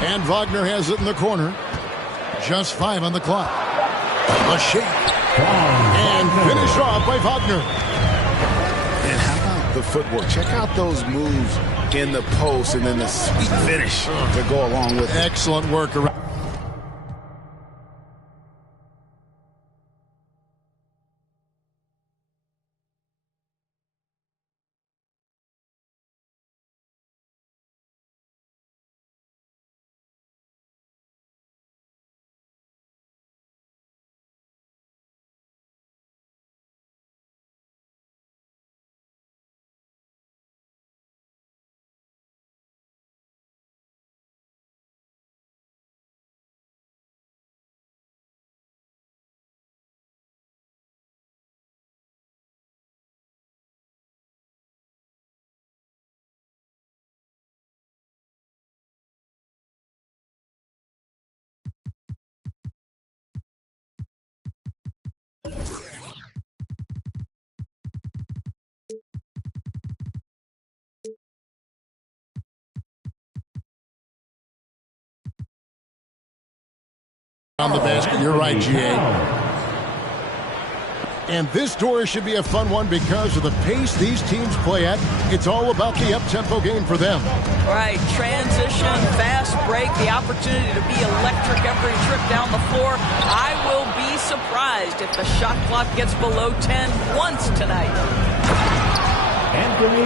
And Wagner has it in the corner. Just 5 on the clock. A shake. And finished off by Wagner. And how about the footwork? Check out those moves in the post and then the sweet finish to go along with it. Excellent work around. On the basket. You're right, GA. And this door should be a fun one because of the pace these teams play at. It's all about the up-tempo game for them. Right. Transition, fast break, the opportunity to be electric every trip down the floor. I will be surprised if the shot clock gets below 10 once tonight.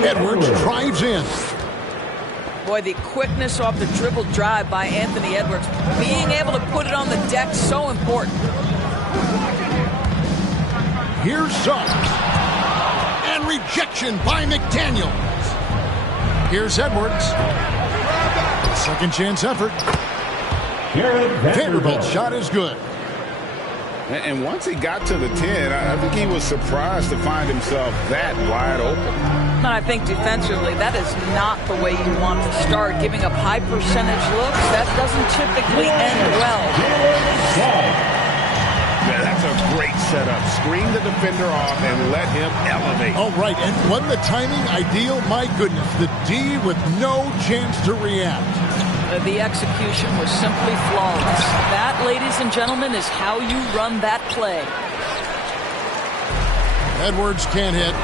Edwards drives in. Boy, the quickness off the dribble drive by Anthony Edwards. Being able to put it on the deck, so important. Here's Suggs. And rejection by McDaniels. Here's Edwards. Second chance effort. Vanderbilt's shot is good. And once he got to the 10, I think he was surprised to find himself that wide open. And I think defensively, that is not the way you want to start. Giving up high percentage looks, that doesn't typically end well. Yeah, that's a great setup. Screen the defender off and let him elevate. Oh, right. And when the timing ideal, my goodness, the D with no chance to react. The execution was simply flawless. That, ladies and gentlemen, is how you run that play. Edwards can't hit.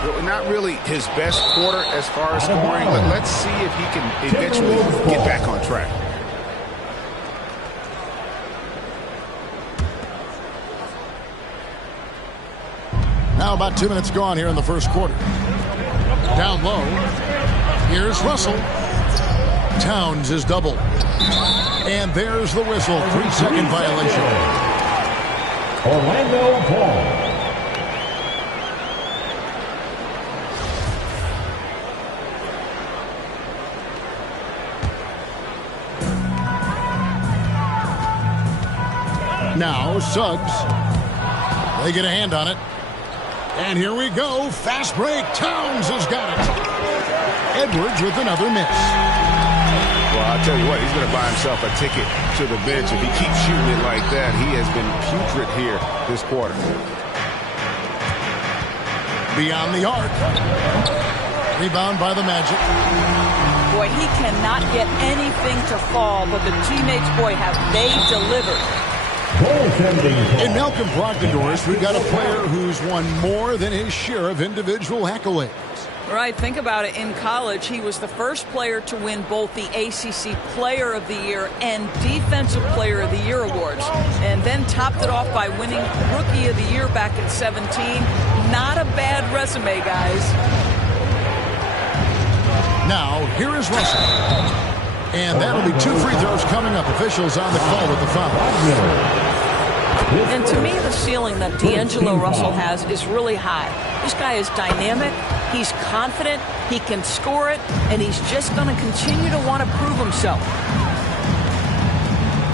Well, not really his best quarter as far as scoring, but let's see if he can eventually get back on track. Now about 2 minutes gone here in the first quarter. Down low. Here's Russell. Towns is doubled. And there's the whistle. 3-second violation. Orlando Paul. Now Suggs. They get a hand on it. And here we go. Fast break. Towns has got it. Edwards with another miss. Well, I'll tell you what, he's going to buy himself a ticket to the bench. If he keeps shooting it like that, he has been putrid here this quarter. Beyond the arc. Rebound by the Magic. Boy, he cannot get anything to fall, but the teammates, boy, have they delivered. In Malcolm Brogdon, we've got a player who's won more than his share of individual accolades. Right, think about it. In college, he was the first player to win both the ACC Player of the Year and Defensive Player of the Year awards, and then topped it off by winning Rookie of the Year back in 17. Not a bad resume, guys. Now, here is Russell. And that'll be 2 free throws coming up. Officials on the call with the foul. And to me, the ceiling that D'Angelo Russell has is really high. This guy is dynamic, he's confident, he can score it, and he's just going to continue to want to prove himself.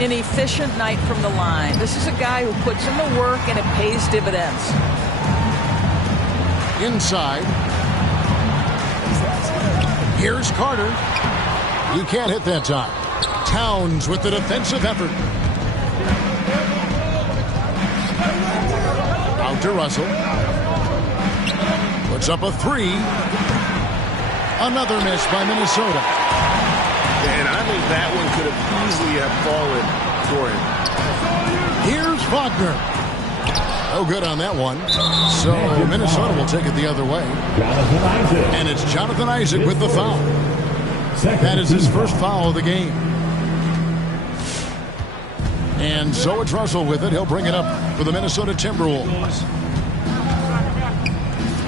An efficient night from the line. This is a guy who puts in the work and it pays dividends. Inside. Here's Carter. He can't hit that time. Towns with the defensive effort. Out to Russell. Puts up a 3. Another miss by Minnesota. And I think That one could have easily have fallen for him. Here's Wagner. No good on that one. So Minnesota will take it the other way. And it's Jonathan Isaac with the foul. That is his first foul of the game. And so it's Russell with it. He'll bring it up for the Minnesota Timberwolves.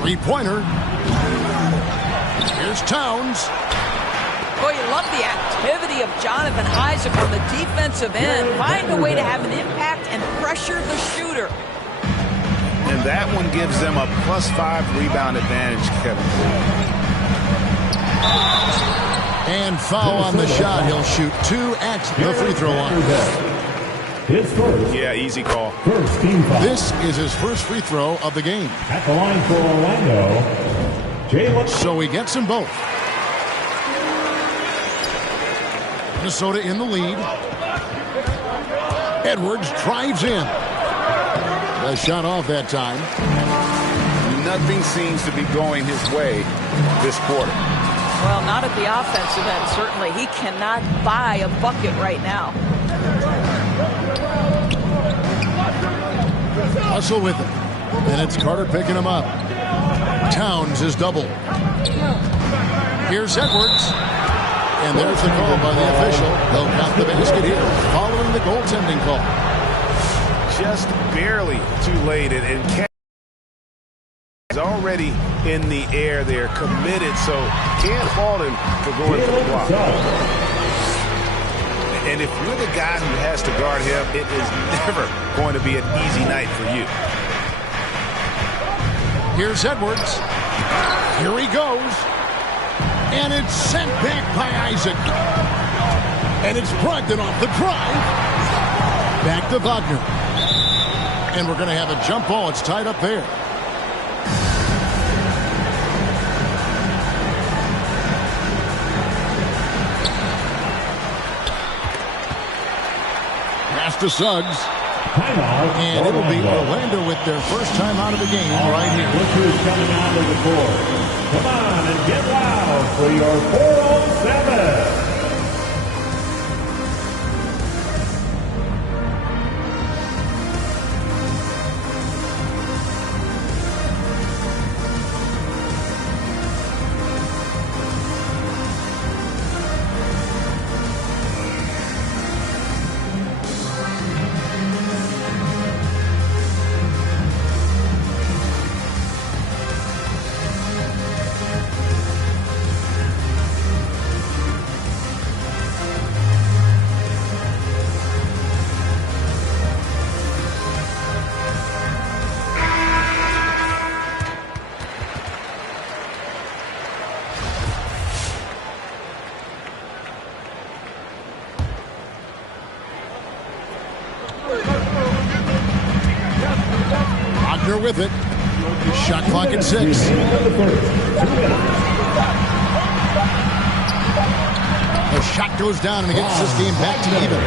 Three-pointer. Here's Towns. Boy, you love the activity of Jonathan Isaac on the defensive end. Find a way to have an impact and pressure the shooter. And that one gives them a +5 rebound advantage, Kevin. And foul on the shot. He'll shoot 2 at the free throw line. Yeah, easy call. This is his first free throw of the game. At the line for Orlando, Jalen. So he gets them both. Minnesota in the lead. Edwards drives in. The shot off that time. Nothing seems to be going his way this quarter. Well, not at the offensive end, certainly. He cannot buy a bucket right now. Russell with it. And it's Carter picking him up. Towns is double. Here's Edwards. And there's the call by the official. They'll count the basket here following the goaltending call. Just barely too late. And Cat is already in the air there, committed, so can't fault him for going for the block. And if you're the guy who has to guard him, it is never going to be an easy night for you. Here's Edwards. Here he goes. And it's sent back by Isaac. And it's Brogdon off the drive. Back to Wagner. And we're going to have a jump ball. It's tied up there. Pass to Suggs. And it'll be Orlando with their first time out of the game right here. Look who's coming out of the court. Come on and get loud for your 4-on-7. With it. Shot clock at 6. The shot goes down and it gets this game back to even.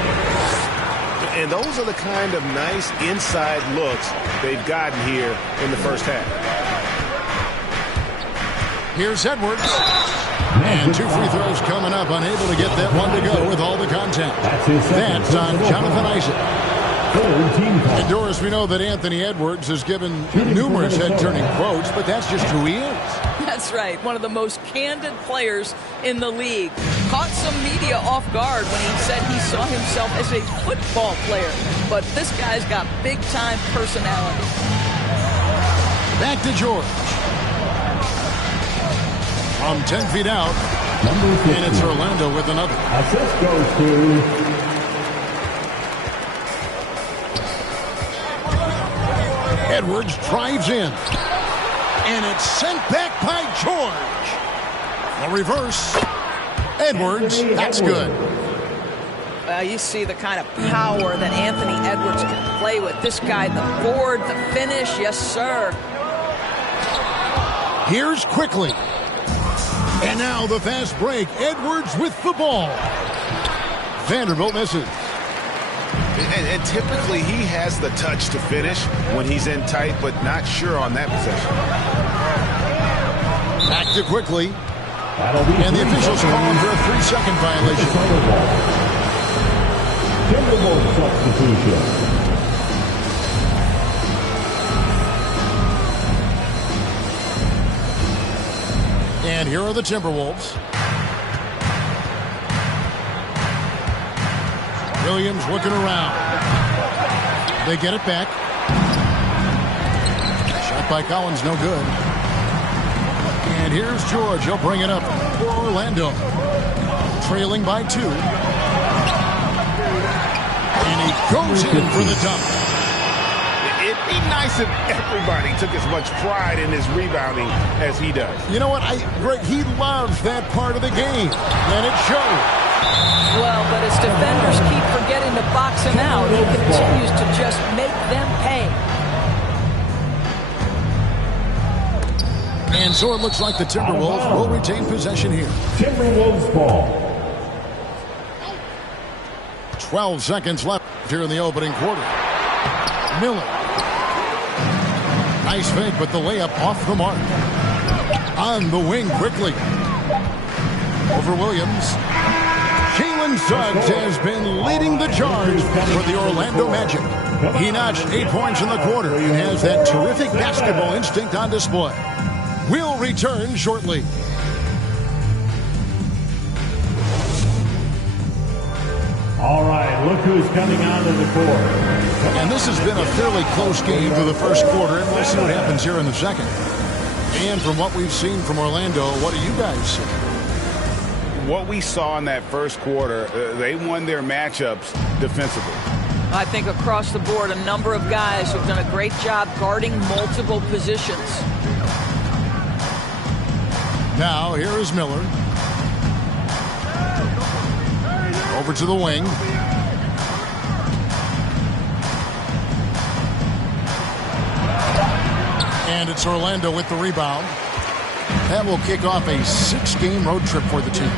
And those are the kind of nice inside looks they've gotten here in the first half. Here's Edwards. And 2 free throws coming up. Unable to get that one to go with all the contact. That's on Jonathan Isaac. And Doris, we know that Anthony Edwards has given numerous head-turning quotes, but that's just who he is. That's right. One of the most candid players in the league. Caught some media off guard when he said he saw himself as a football player. But this guy's got big-time personality. Back to George. From 10 feet out. And it's Orlando with another. Assist goes to... Edwards drives in. And it's sent back by George. A reverse. Edwards, that's good. You see the kind of power that Anthony Edwards can play with. This guy, the board, the finish, yes, sir. Here's Quickly. And now the fast break. Edwards with the ball. Vanderbilt misses. And typically he has the touch to finish when he's in tight, but not sure on that possession. Back to Quickly. And the officials calling for a 3-second violation. Timberwolves substitution. And here are the Timberwolves. Williams looking around. They get it back. Shot by Collins, no good. And here's George. He'll bring it up for Orlando. Trailing by 2. And he goes in for the dunk. It'd be nice if everybody took as much pride in his rebounding as he does. You know what, Greg, he loves that part of the game, and it shows. Well, but as defenders keep forgetting to box him out, he continues to just make them pay. And so it looks like the Timberwolves will retain possession here. Timberwolves ball. 12 seconds left here in the opening quarter. Miller. Nice fake, but the layup off the mark. On the wing quickly. Over Williams. Jalen Suggs has been leading the charge for the Orlando Magic. He notched 8 points in the quarter and has that terrific basketball instinct on display. We'll return shortly. All right, look who's coming onto the court. And this has been a fairly close game for the first quarter, and we'll see what happens here in the second. And from what we've seen from Orlando, what do you guys see? What we saw in that first quarter, they won their matchups defensively. I think across the board, a number of guys have done a great job guarding multiple positions. Now, here is Miller. Over to the wing. And it's Orlando with the rebound. That will kick off a 6-game road trip for the team.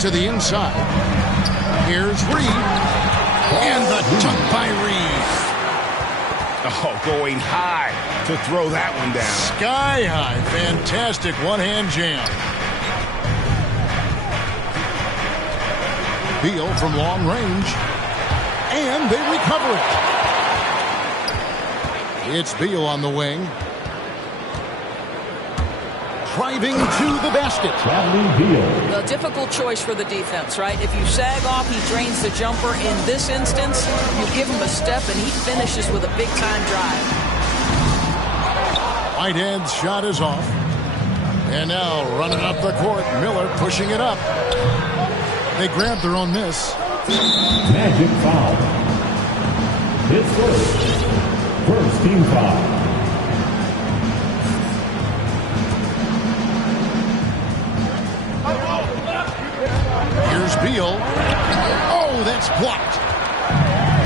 To the inside. Here's Reed. And the dunk by Reed. Oh, going high to throw that one down. Sky high. Fantastic one-hand jam. Beal from long range. And they recover it. It's Beal on the wing. Driving to the basket. A difficult choice for the defense, right? If you sag off, he drains the jumper. In this instance, you give him a step and he finishes with a big-time drive. Whitehead's shot is off. And now running up the court, Miller pushing it up. They grab their own miss. Magic foul. His first team foul. Here's Beal. Oh, that's blocked.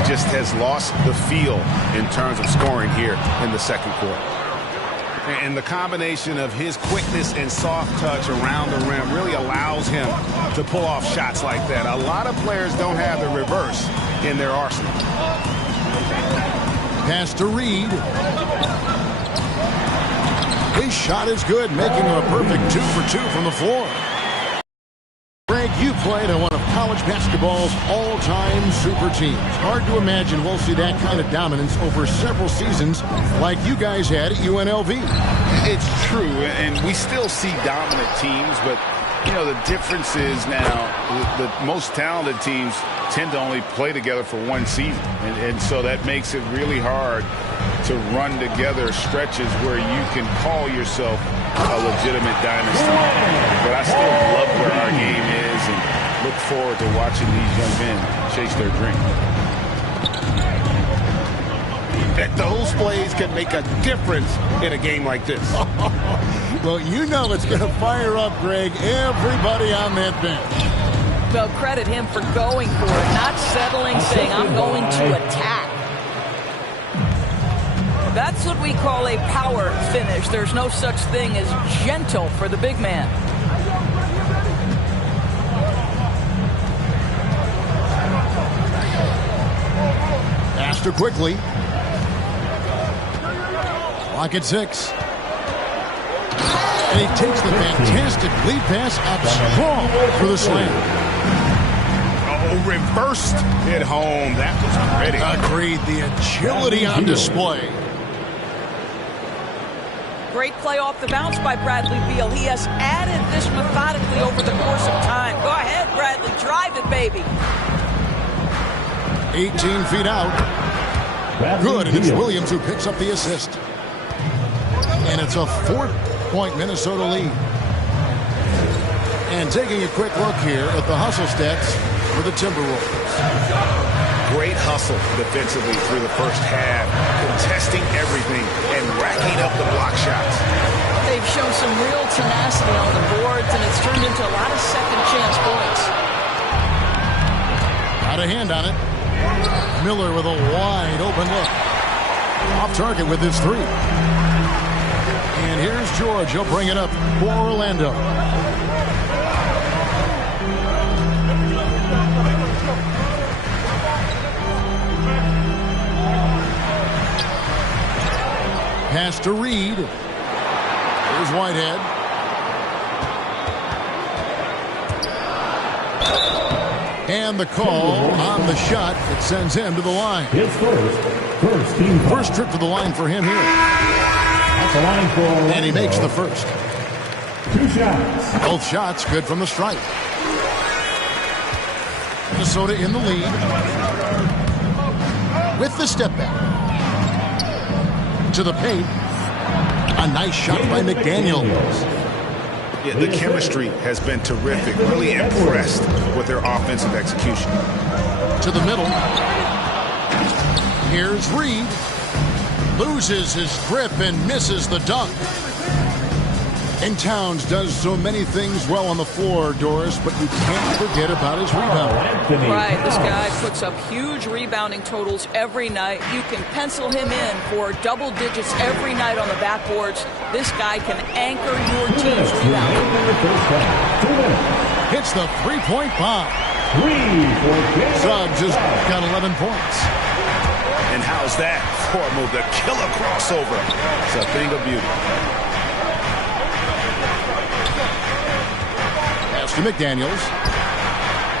Just has lost the feel in terms of scoring here in the second quarter. And the combination of his quickness and soft touch around the rim really allows him to pull off shots like that. A lot of players don't have the reverse in their arsenal. Pass to Reed. His shot is good, making him a perfect 2 for 2 from the floor. Greg, you played on one of college basketball's all-time super teams. Hard to imagine we'll see that kind of dominance over several seasons like you guys had at UNLV. It's true, and we still see dominant teams, but, you know, the difference is now the most talented teams tend to only play together for one season, and so that makes it really hard to run together stretches where you can call yourself a legitimate dynasty. But I still love where our game is and look forward to watching these young men chase their dream. Those plays can make a difference in a game like this. Well, you know it's going to fire up, Greg, everybody on that bench. Well, credit him for going for it, not settling, saying, I'm going to attack. That's what we call a power finish. There's no such thing as gentle for the big man. Faster quickly. Clock at 6. And he takes the fantastic lead pass out strong for the slam. Oh, reversed it home. That was pretty. Agreed. The agility on display. Great play off the bounce by Bradley Beal. He has added this methodically over the course of time. Go ahead, Bradley. Drive it, baby. 18 feet out. Good, and it's Williams who picks up the assist. And it's a 4-point Minnesota lead. And taking a quick look here at the hustle stats for the Timberwolves. Great hustle defensively through the first half, contesting everything and racking up the block shots. They've shown some real tenacity on the boards, and it's turned into a lot of second-chance points. Got a hand on it. Miller with a wide open look. Off target with his three. And here's George. He'll bring it up for Orlando. Pass to Reed. Here's Whitehead. And the call on the shot that sends him to the line. His first trip to the line for him here. That's the line for Orlando. And he makes the first. 2 shots. Both shots good from the stripe. Minnesota in the lead. With the step back. To the paint. A nice shot by McDaniels. Yeah, the chemistry has been terrific. Really impressed with their offensive execution. To the middle. Here's Reed. Loses his grip and misses the dunk. And Towns does so many things well on the floor, Doris, but you can't forget about his rebound. Right, this guy puts up huge rebounding totals every night. You can pencil him in for double digits every night on the backboards. This guy can anchor your team's rebounding. Hits the three-point bomb. Suggs has got 11 points. And how's that for a move? The killer crossover. It's a thing of beauty. To McDaniels.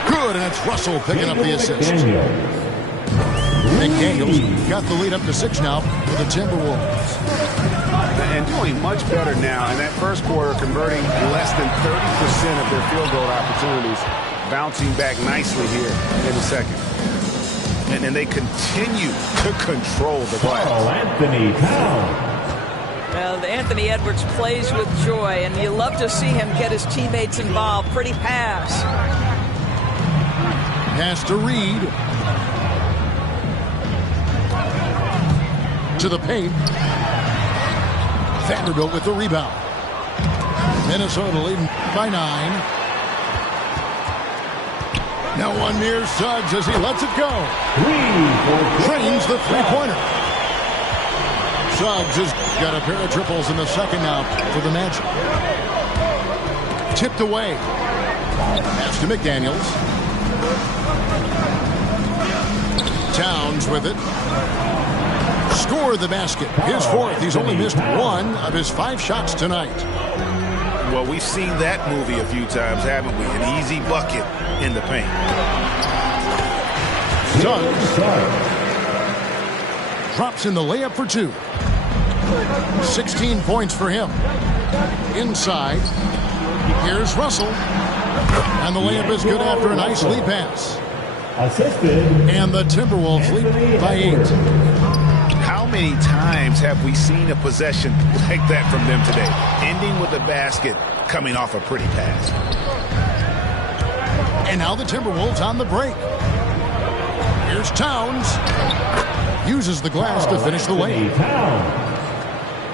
Good, and it's Russell picking up the assist. McDaniels got the lead up to 6 now for the Timberwolves. And doing much better now in that first quarter, converting less than 30% of their field goal opportunities, bouncing back nicely here in the second. And they continue to control the glass. Anthony Towns. Well, Anthony Edwards plays with joy, and you love to see him get his teammates involved. Pretty pass. Pass to Reed. To the paint. Vanderbilt with the rebound. Minnesota leading by 9. Now one near Suggs as he lets it go. Trains the three-pointer. Suggs has got a pair of triples in the second now for the Magic. Tipped away. Pass to McDaniels. Towns with it. Score the basket. His fourth. He's only missed 1 of his 5 shots tonight. Well, we've seen that movie a few times, haven't we? An easy bucket in the paint. Suggs drops in the layup for 2. 16 points for him. Inside. Here's Russell. And the layup is good after a nice lead pass. Assisted. And the Timberwolves lead by 8. How many times have we seen a possession like that from them today? Ending with a basket, coming off a pretty pass. And now the Timberwolves on the break. Here's Towns. Uses the glass to finish the lane.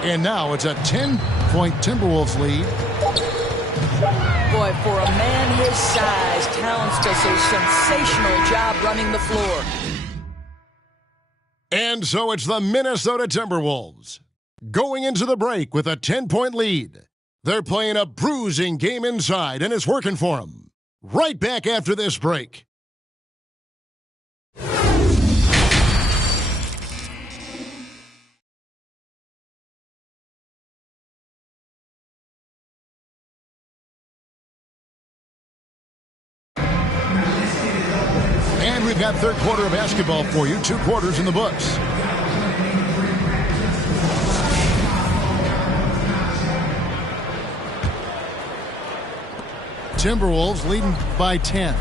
And now it's a 10-point Timberwolves lead. Boy, for a man his size, Towns does a sensational job running the floor. And so it's the Minnesota Timberwolves going into the break with a 10-point lead. They're playing a bruising game inside, and it's working for them. Right back after this break. And we've got third quarter of basketball for you. 2 quarters in the books. Timberwolves leading by 10.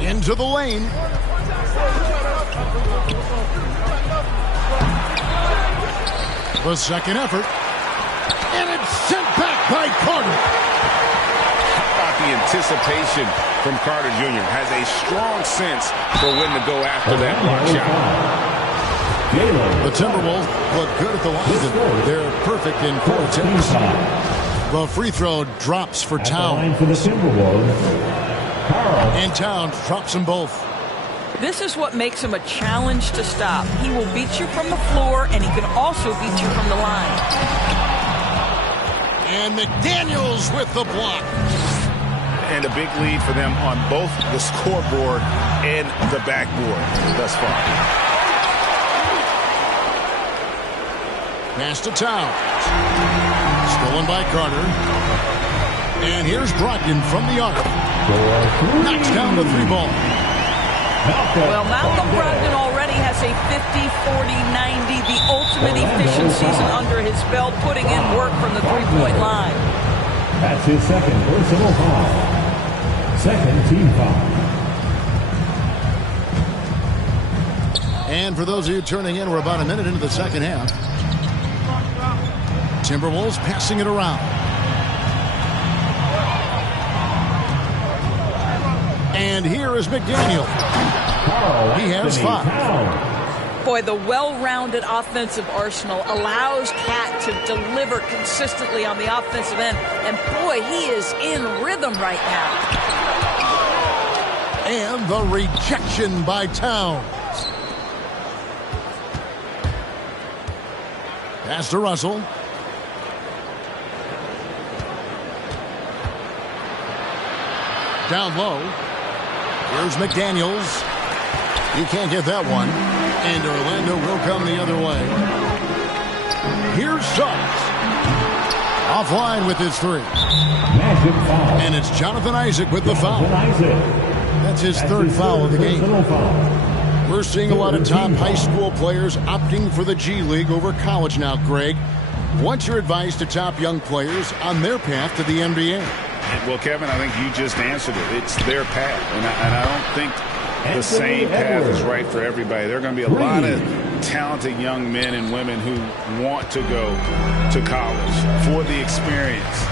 Into the lane. The second effort. And it's sent back by Carter. How about the anticipation from Carter Jr.? Has a strong sense for when to go after that block shot. The Timberwolves look good at the line. They're perfect in core attempts. The free throw drops for Towns. And Towns drops them both. This is what makes him a challenge to stop. He will beat you from the floor, and he can also beat you from the line. And McDaniels with the block. And a big lead for them on both the scoreboard and the backboard thus far. Pass to Towns. Stolen by Carter. And here's Brogdon from the arc. Knocks down the 3-ball. Well, Malcolm Brogdon already has a 50, 40, 90, the ultimate efficient season under his belt, putting in work from the 3-point line. That's his second personal foul. Second team foul. And for those of you turning in, we're about a minute into the second half. Timberwolves passing it around. And here is McDaniel. He has 5. Boy, the well-rounded offensive arsenal allows Cat to deliver consistently on the offensive end. And boy, he is in rhythm right now. And the rejection by Towns. Pass to Russell. Down low. Here's McDaniels. He can't get that one. And Orlando will come the other way. Here's Suggs. Offline with his 3. And it's Jonathan Isaac with the foul. That's his third foul of the game. We're seeing a lot of top high school players opting for the G League over college now, Greg. What's your advice to top young players on their path to the NBA? Well, Kevin, I think you just answered it. It's their path. And I don't think the same path is right for everybody. There are going to be a lot of talented young men and women who want to go to college for the experience,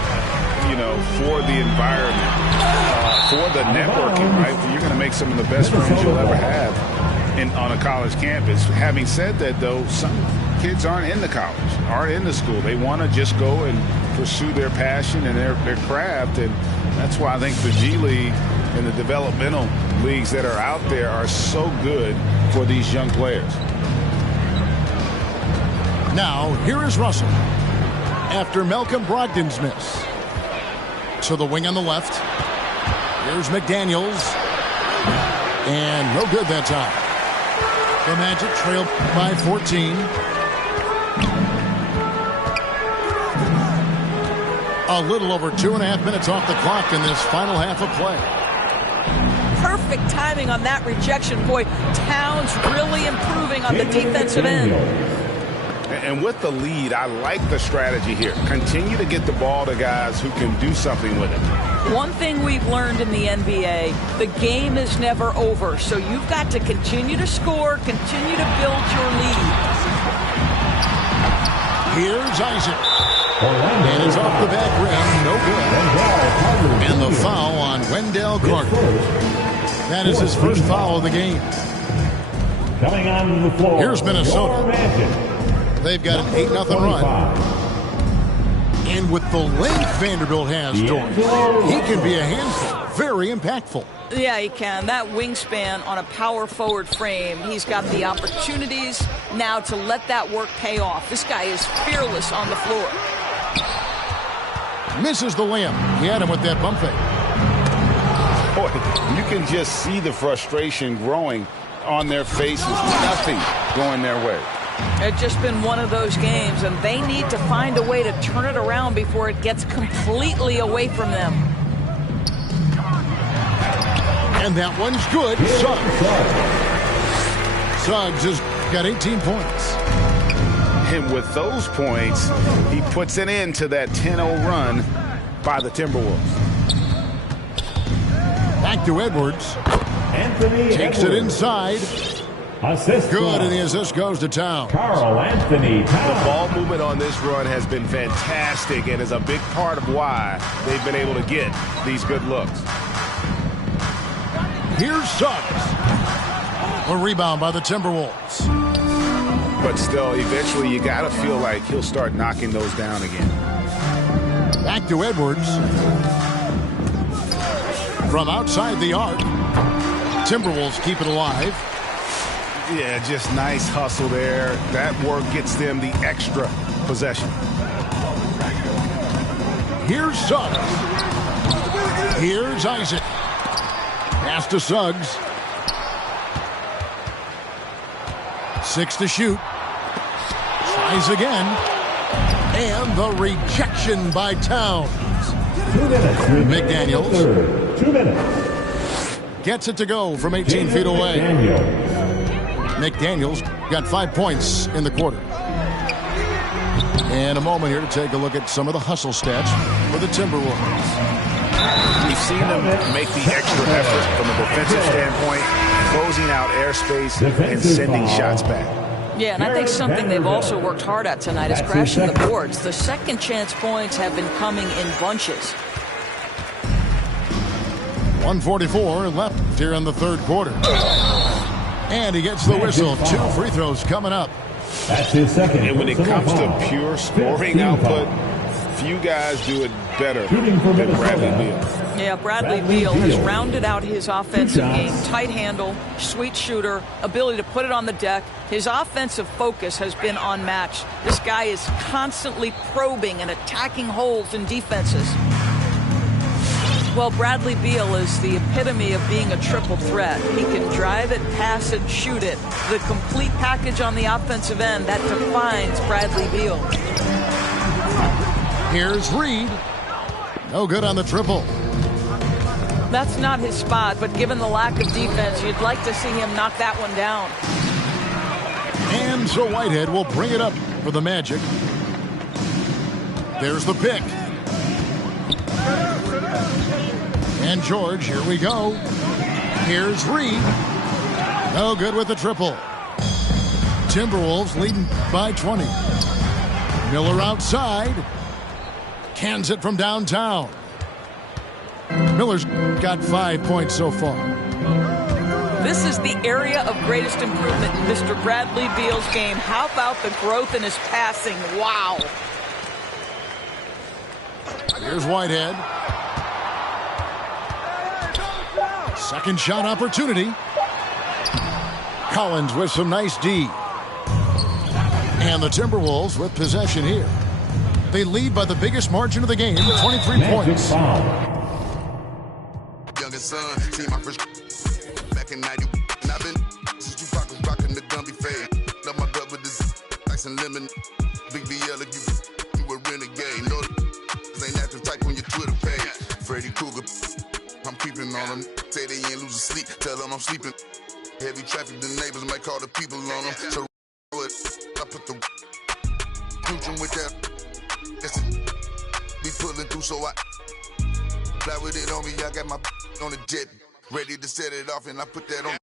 you know, for the environment, for the networking, right? You're going to make some of the best friends you'll ever have on a college campus. Having said that, though, some kids aren't in the college, aren't in the school. They want to just go and pursue their passion and their craft, and that's why I think the G League and the developmental leagues that are out there are so good for these young players. Now, here is Russell after Malcolm Brogdon's miss. To the wing on the left. Here's McDaniels. And no good that time. The Magic trail by 14. A little over 2.5 minutes off the clock in this final half of play. Perfect timing on that rejection. Boy, Towns really improving on the defensive end. And with the lead, I like the strategy here. Continue to get the ball to guys who can do something with it. One thing we've learned in the NBA, the game is never over. So you've got to continue to score, continue to build your lead. Here's Isaac. And it's off the back rim. No good. And the foul on Wendell Carter. That is his first foul of the game. Coming onto the floor. Here's Minnesota. They've got an 8-0 run. And with the length Vanderbilt has, George, he can be a handful. Very impactful. Yeah, he can. That wingspan on a power forward frame, he's got the opportunities now to let that work pay off. This guy is fearless on the floor. Misses the layup. He had him with that bump fake. Boy, you can just see the frustration growing on their faces. Nothing going their way. It's just been one of those games, and they need to find a way to turn it around before it gets completely away from them. And that one's good. Suggs has got 18 points. And with those points, he puts an end to that 10-0 run by the Timberwolves. Back to Edwards. Anthony Takes Edwards. it inside. Assist. Good, and the assist goes to Towns. Karl Anthony The Towns. ball movement on this run has been fantastic and is a big part of why they've been able to get these good looks. Here's Suggs. A rebound by the Timberwolves. But still, eventually you got to feel like he'll start knocking those down again. Back to Edwards. From outside the arc. Timberwolves keep it alive. Yeah, just nice hustle there. That work gets them the extra possession. Here's Suggs. Here's Isaac. Pass to Suggs. 6 to shoot. Tries again. And the rejection by Towns. 2 minutes. McDaniels. Third. 2 minutes. Gets it to go from 18 feet away. McDaniels got 5 points in the quarter. And a moment here to take a look at some of the hustle stats for the Timberwolves. We've seen them make the extra effort from a defensive standpoint, closing out airspace and sending shots back. Yeah, and I think something they've also worked hard at tonight is crashing the boards. The second chance points have been coming in bunches. 1:44 left here in the third quarter. And he gets the whistle. 2 free throws coming up. That's his second. And when it comes to pure scoring output, few guys do it better than Bradley Beal. Yeah, Bradley Beal has rounded out his offensive game. Tight handle, sweet shooter, ability to put it on the deck. His offensive focus has been unmatched. This guy is constantly probing and attacking holes in defenses. Well, Bradley Beal is the epitome of being a triple threat. He can drive it, pass it, shoot it. The complete package on the offensive end, that defines Bradley Beal. Here's Reed. No good on the triple. That's not his spot, but given the lack of defense, you'd like to see him knock that one down. And so Whitehead will bring it up for the Magic. There's the pick. And George, here we go. Here's Reed. No good with the triple. Timberwolves leading by 20. Miller outside. Cans it from downtown. Miller's got 5 points so far. This is the area of greatest improvement in Mr. Bradley Beal's game. How about the growth in his passing? Wow. Here's Whitehead. Second shot opportunity. Collins with some nice D. And the Timberwolves with possession here. They lead by the biggest margin of the game, 23 points. Youngest son, see my first back in 90. And I've been since Tupac was rocking the Gumby fade. Love my gut with this ice and lemon. Big BL if you a renegade. No, this ain't active type on your Twitter page. Freddy Krueger, I'm creeping on them. Say they ain't losing sleep, tell them I'm sleeping. Heavy traffic, the neighbors might call the people on them. So I put the cooching with that. Be pulling through, so I fly with it on me. I got my on the jet, ready to set it off, and I put that on.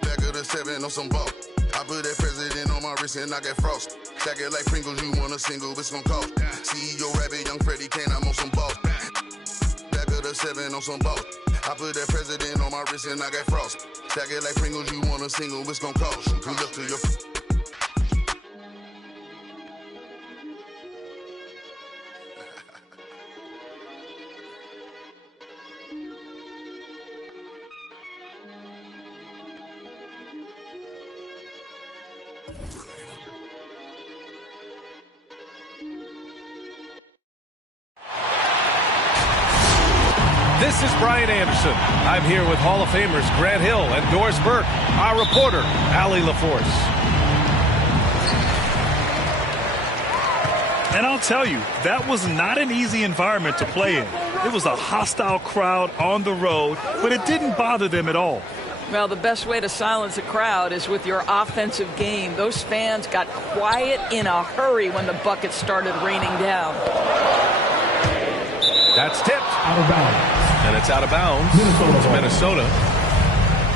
Back of the 7 on some ball. I put that president on my wrist, and I got frost. Stack it like Pringles, you want a single, it's gon' cost. CEO Rabbit, young Freddie Kane, I'm on some balls. Back of the 7 on some ball. I put that president on my wrist, and I got frost. Stack it like Pringles, you want a single, it's gon' cost. Good luck to your. This is Brian Anderson. I'm here with Hall of Famers Grant Hill and Doris Burke, our reporter, Allie LaForce. And I'll tell you, that was not an easy environment to play in. It was a hostile crowd on the road, but it didn't bother them at all. Well, the best way to silence a crowd is with your offensive game. Those fans got quiet in a hurry when the buckets started raining down. That's tipped. Out of bounds. And it's out of bounds. It's Minnesota.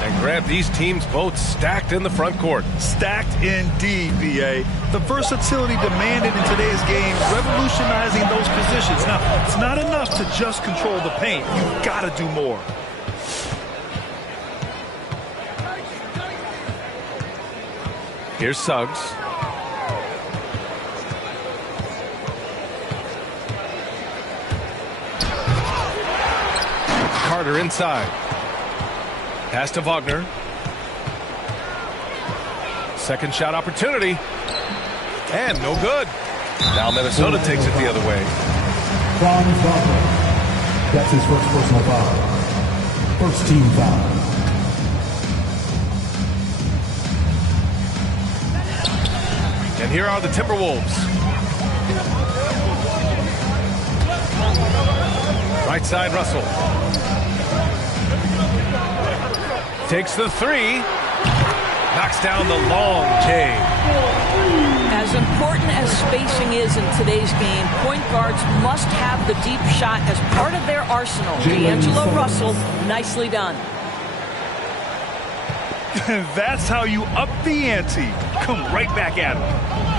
And Grant, these teams both stacked in the front court. Stacked indeed, B.A. The versatility demanded in today's game, revolutionizing those positions. Now, it's not enough to just control the paint. You've got to do more. Here's Suggs. Carter inside. Pass to Wagner. Second shot opportunity. And no good. Now Minnesota takes it the other way. Franz Wagner. That's his first personal foul. First team foul. And here are the Timberwolves. Right side, Russell. Takes the three. Knocks down the long K. As important as spacing is in today's game, point guards must have the deep shot as part of their arsenal. D'Angelo Russell, nicely done. That's how you up the ante. Come right back at him.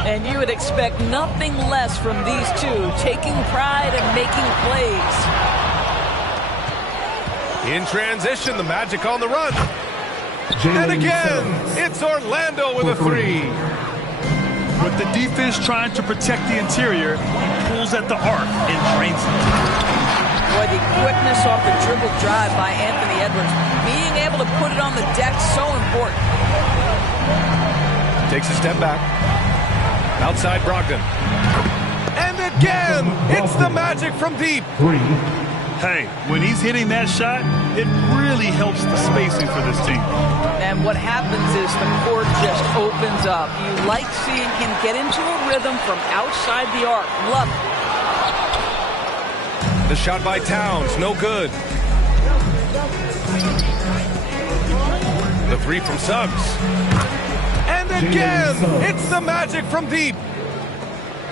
And you would expect nothing less from these two, taking pride and making plays. In transition, the Magic on the run. And again, it's Orlando with a three. With the defense trying to protect the interior, he pulls at the arc and drains it. Boy, the quickness off the dribble drive by Anthony Edwards. Being able to put it on the deck, so important. Takes a step back. Outside Brogdon. And again, it's the Magic from deep. Hey, when he's hitting that shot, it really helps the spacing for this team. And what happens is the court just opens up. You like seeing him get into a rhythm from outside the arc. Love it. The shot by Towns, no good. The three from Suggs. And again, it's the Magic from deep.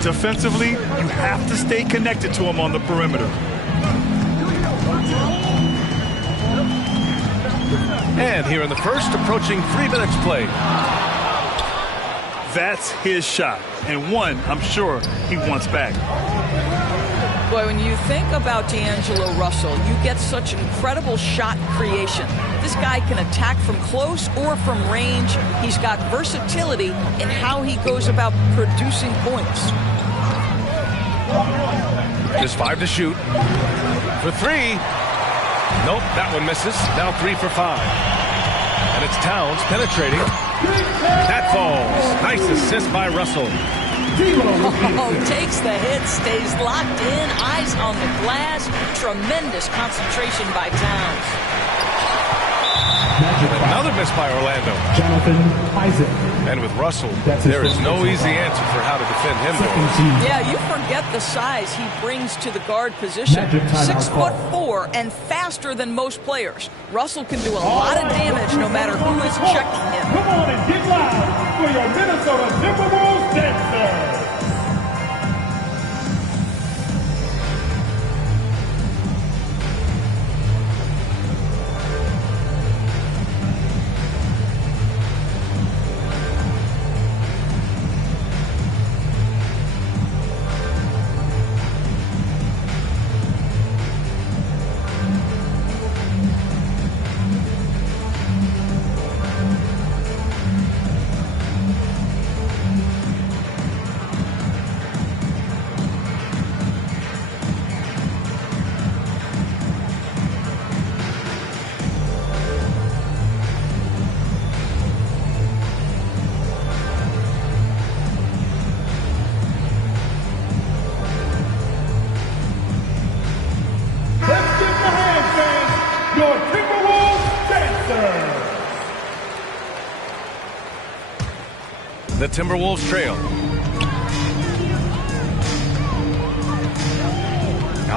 Defensively, you have to stay connected to him on the perimeter. And here in the first, approaching 3 minutes played. That's his shot, and one I'm sure he wants back. Boy, when you think about D'Angelo Russell, you get such incredible shot creation. This guy can attack from close or from range. He's got versatility in how he goes about producing points. Just 5 to shoot. For 3. Nope, that one misses. Now 3 for 5. And it's Towns penetrating. That falls. Nice assist by Russell. Oh, takes the hit, stays locked in, eyes on the glass. Tremendous concentration by Towns. Another miss by Orlando. Jonathan Isaac. And with Russell, there is no easy answer for how to defend him. Yeah, you forget the size he brings to the guard position. 6'4" and faster than most players. Russell can do a lot of damage no matter who is checking him. Come on and get loud for your Minnesota Timberwolves dancer. The Timberwolves trail.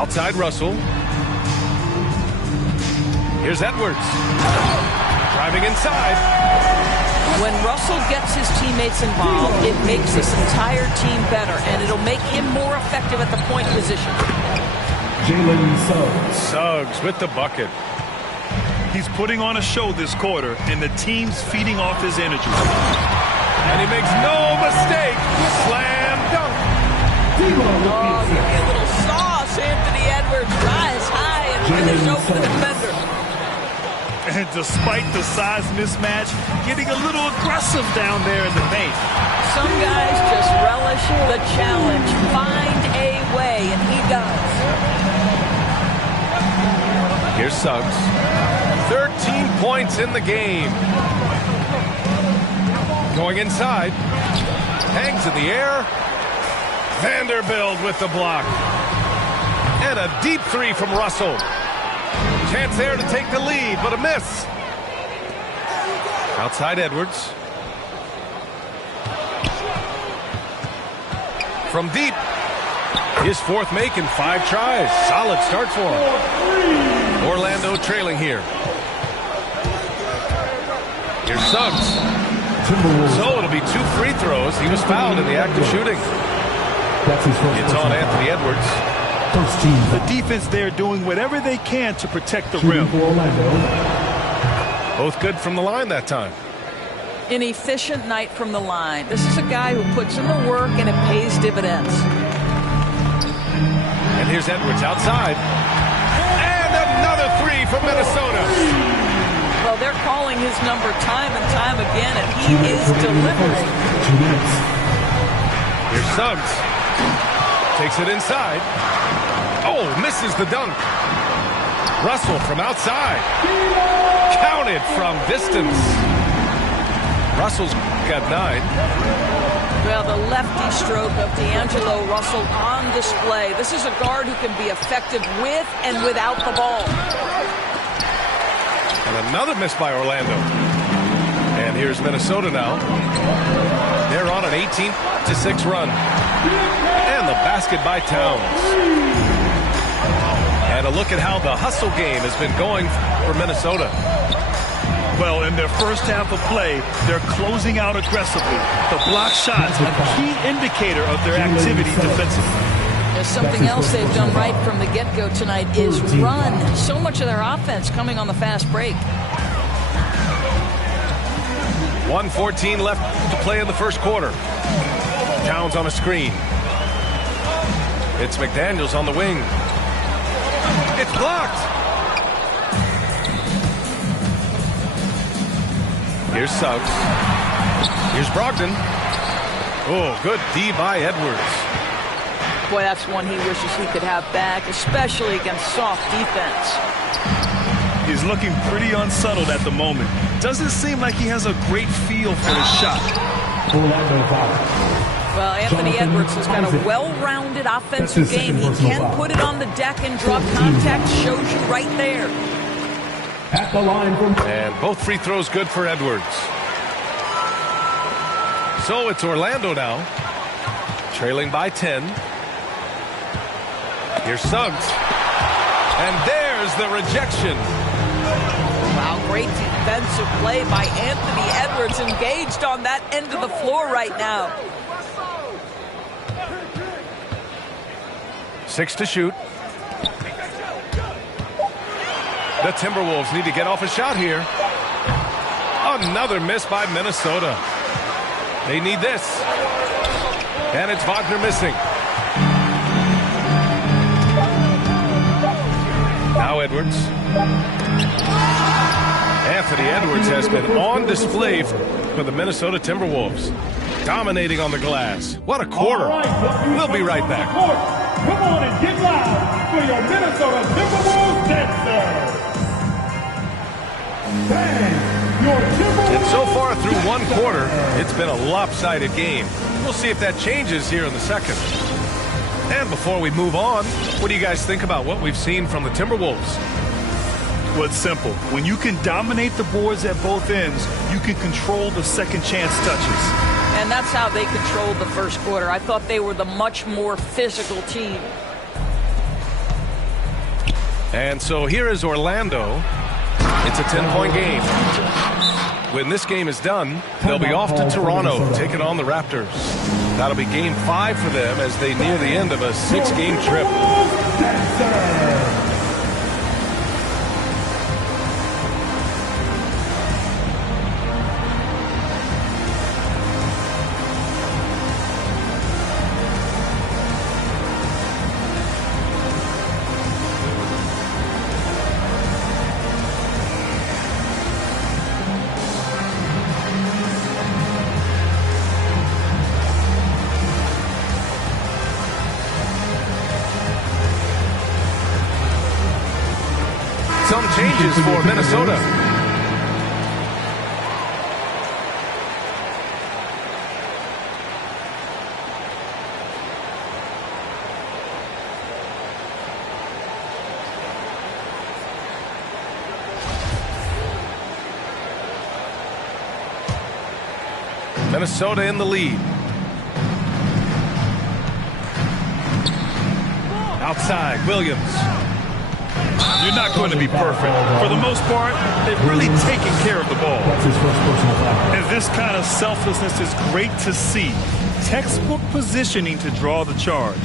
Outside Russell. Here's Edwards. Driving inside. When Russell gets his teammates involved, it makes this entire team better, and it'll make him more effective at the point position. Jalen Suggs. Suggs with the bucket. He's putting on a show this quarter, and the team's feeding off his energy. And he makes no mistake. Slam dunk. Oh, give me a little sauce, Anthony Edwards. Rise high and finish over the defender. And despite the size mismatch, getting a little aggressive down there in the paint. Some guys just relish the challenge. Find a way, and he does. Here's Suggs. 13 points in the game. Going inside. Hangs in the air. Vanderbilt with the block. And a deep three from Russell. Chance there to take the lead, but a miss. Outside Edwards. From deep. His fourth make in 5 tries. Solid start for him. Orlando trailing here. Here's Suggs. So it'll be 2 free throws. He was fouled in the act of shooting. It's on Anthony Edwards. The defense there doing whatever they can to protect the rim. Both good from the line that time. An efficient night from the line. This is a guy who puts in the work, and it pays dividends. And here's Edwards outside. And another three from Minnesota. Well, they're calling his number time and time again, and he is delivering. Here's Suggs. Takes it inside. Oh, misses the dunk. Russell from outside. Counted from distance. Russell's got 9. Well, the lefty stroke of D'Angelo Russell on display. This is a guard who can be effective with and without the ball. And another miss by Orlando. And here's Minnesota now. They're on an 18-6 run. And the basket by Towns. And a look at how the hustle game has been going for Minnesota. Well, in their first half of play, they're closing out aggressively. The block shots, a key indicator of their activity defensively. There's something else they've done right from the get-go tonight is run. So much of their offense coming on the fast break. 1:14 left to play in the first quarter. Towns on a screen. It's McDaniels on the wing. It's blocked. Here's Suggs. Here's Brogdon. Oh, good D by Edwards. Boy, that's one he wishes he could have back, especially against soft defense. He's looking pretty unsettled at the moment. Doesn't seem like he has a great feel for his shot. Well, Anthony Edwards has got a well-rounded offensive game. He can put it on the deck and draw contact. Shows you right there. At the line from... And both free throws good for Edwards. So it's Orlando now. Trailing by 10. Here's Suggs. And there's the rejection. Wow, great defensive play by Anthony Edwards, engaged on that end of the floor right now. 6 to shoot. The Timberwolves need to get off a shot here. Another miss by Minnesota. They need this. And it's Wagner missing. Now Edwards. Anthony Edwards has been on display for the Minnesota Timberwolves. Dominating on the glass. What a quarter. We'll be right back. Come on and get loud for your Minnesota Timberwolves dancers. And so far through one quarter, it's been a lopsided game. We'll see if that changes here in the second. And before we move on, what do you guys think about what we've seen from the Timberwolves? Well, it's simple. When you can dominate the boards at both ends, you can control the second chance touches. And that's how they controlled the first quarter. I thought they were the much more physical team. And so here is Orlando. It's a 10-point game. When this game is done, they'll be off to Toronto, taking on the Raptors. That'll be game 5 for them as they near the end of a 6-game trip. Some changes for Minnesota. Minnesota in the lead. Outside, Williams. You're not going to be perfect. For the most part, they've really taken care of the ball. That's his first personal foul. And this kind of selflessness is great to see. Textbook positioning to draw the charge.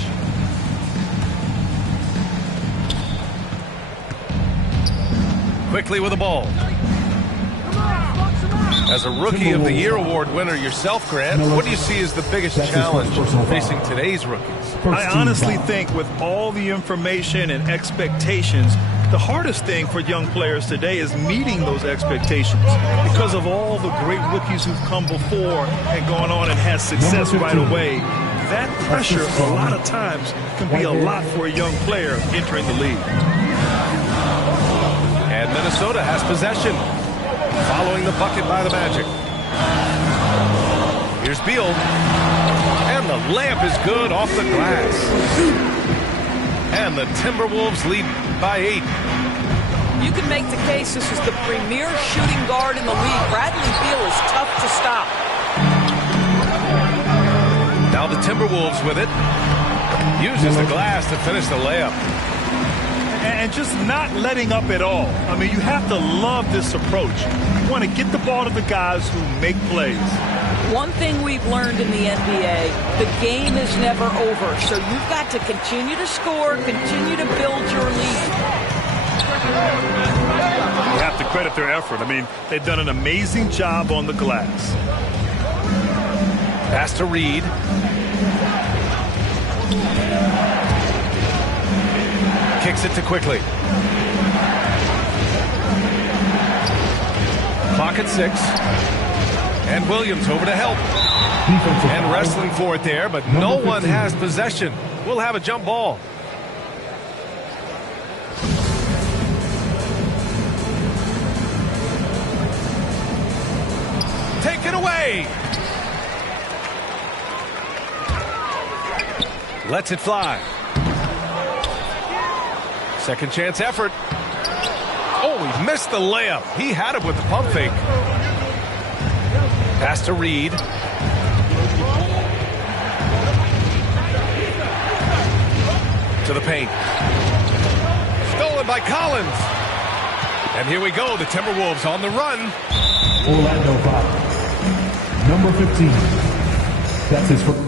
Quickly with the ball. As a Rookie of the Year award winner yourself, Grant, what do you see as the biggest challenge facing today's rookies? I honestly think with all the information and expectations, the hardest thing for young players today is meeting those expectations because of all the great rookies who've come before and gone on and had success right away. That pressure a lot of times can be a lot for a young player entering the league. And Minnesota has possession following the bucket by the Magic. Here's Beal. And the layup is good off the glass. And the Timberwolves lead by 8. You can make the case this is the premier shooting guard in the league. Bradley Beal is tough to stop. Now the Timberwolves with it. Uses the glass to finish the layup. And just not letting up at all. I mean, you have to love this approach. You want to get the ball to the guys who make plays. One thing we've learned in the NBA, the game is never over. So you've got to continue to score, continue to build your lead. You have to credit their effort. I mean, they've done an amazing job on the glass. Pass to Reed. Kicks it to Quickly. Clock at 6. And Williams over to help. And wrestling for it there, but no one has possession. We'll have a jump ball. Take it away. Lets it fly. Second chance effort. Oh, he missed the layup. He had it with the pump fake. Pass to Reed. To the paint. Stolen by Collins. And here we go. The Timberwolves on the run. Orlando foul. Number 15. That's his first.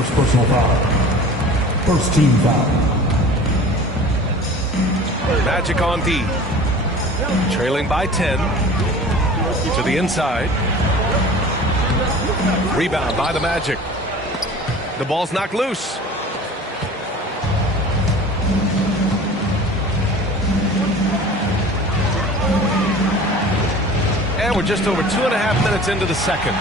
First personal foul. First team foul. Magic on D. Trailing by 10. To the inside. Rebound by the Magic. The ball's knocked loose. And we're just over 2.5 minutes into the second.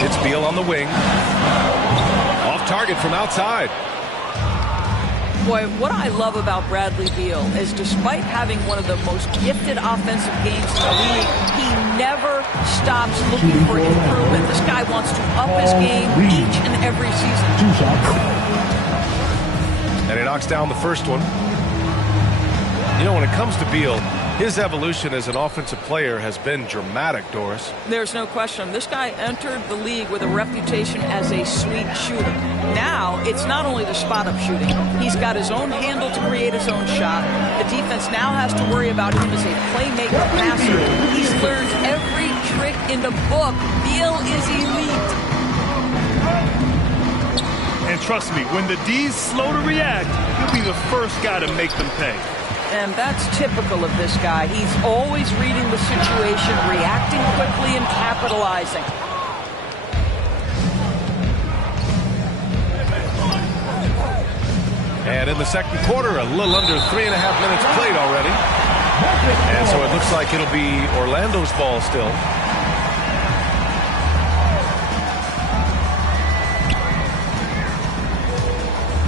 It's Beal on the wing. Off target from outside. Boy, what I love about Bradley Beal is despite having one of the most gifted offensive games in the league, he never stops looking for improvement. This guy wants to up his game each and every season. And he knocks down the first one. You know, when it comes to Beal, his evolution as an offensive player has been dramatic, Doris. There's no question. This guy entered the league with a reputation as a sweet shooter. Now, it's not only the spot-up shooting. He's got his own handle to create his own shot. The defense now has to worry about him as a playmaker passer. He's learned every trick in the book. Beal is elite. And trust me, when the D's slow to react, he'll be the first guy to make them pay. And that's typical of this guy. He's always reading the situation, reacting quickly and capitalizing. And in the second quarter, a little under 3.5 minutes played already. And so it looks like it'll be Orlando's ball still.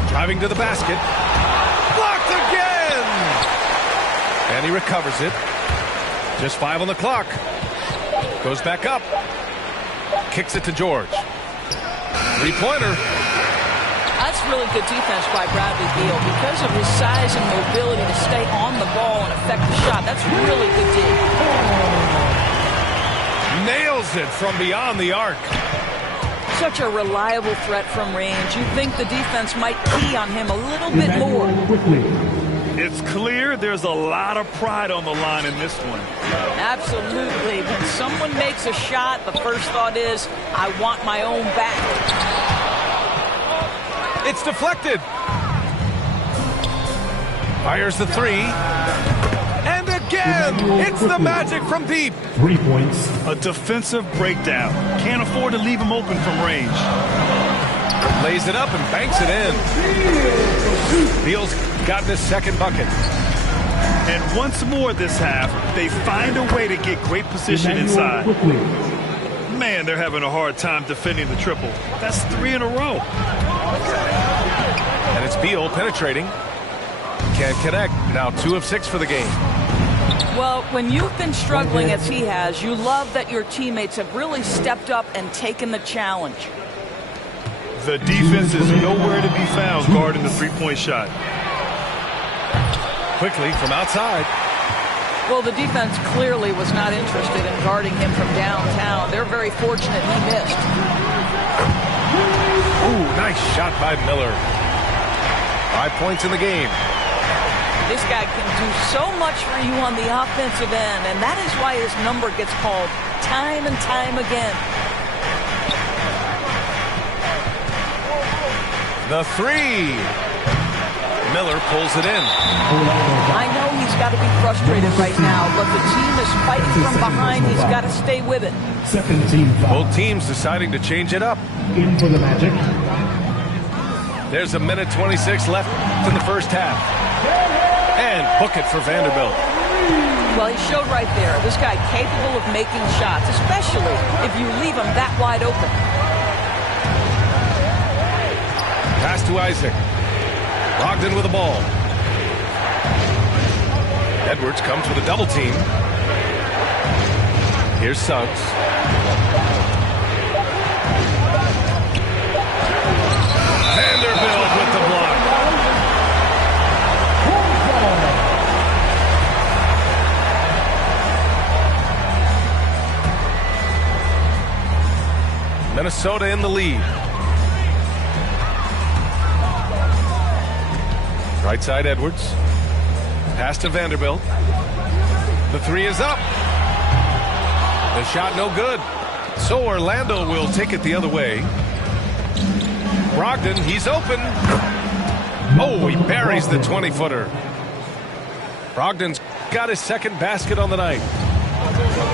Driving to the basket. Blocked again! And he recovers it. Just 5 on the clock. Goes back up. Kicks it to George. Three-pointer. That's really good defense by Bradley Beal. Because of his size and mobility to stay on the ball and affect the shot, that's really good D. Nails it from beyond the arc. Such a reliable threat from range. You think the defense might key on him a little bit more. It's clear there's a lot of pride on the line in this one. Absolutely. When someone makes a shot, the first thought is, I want my own back. It's deflected. Fires the three. And again, it's the Magic from deep. 3 points. A defensive breakdown. Can't afford to leave him open from range. Lays it up and banks it in. Beal's gotten his second bucket. And once more this half, they find a way to get great position inside. Man, they're having a hard time defending the triple. That's 3 in a row. And it's Beal penetrating. Can't connect. Now 2 of 6 for the game. Well, when you've been struggling as he has, you love that your teammates have really stepped up and taken the challenge. The defense is nowhere to be found guarding the three-point shot. Quickly from outside. Well, the defense clearly was not interested in guarding him from downtown. They're very fortunate he missed. Ooh, nice shot by Miller. 5 points in the game. This guy can do so much for you on the offensive end, and that is why his number gets called time and time again. The three. Miller pulls it in. I know he's got to be frustrated right now, but the team is fighting from behind. He's got to stay with it. Second team foul. Both teams deciding to change it up. In for the Magic. There's a minute 26 left in the first half. And book it for Vanderbilt. Well, he showed right there. This guy capable of making shots, especially if you leave him that wide open. Pass to Isaac. Brogdon with the ball. Edwards comes with a double team. Here's Suggs. Vanderbilt with the block. Minnesota in the lead. Right side Edwards. Pass to Vanderbilt. The three is up. The shot no good. So Orlando will take it the other way. Brogdon, he's open. Oh, he buries the 20-footer. Brogdon's got his second basket on the night.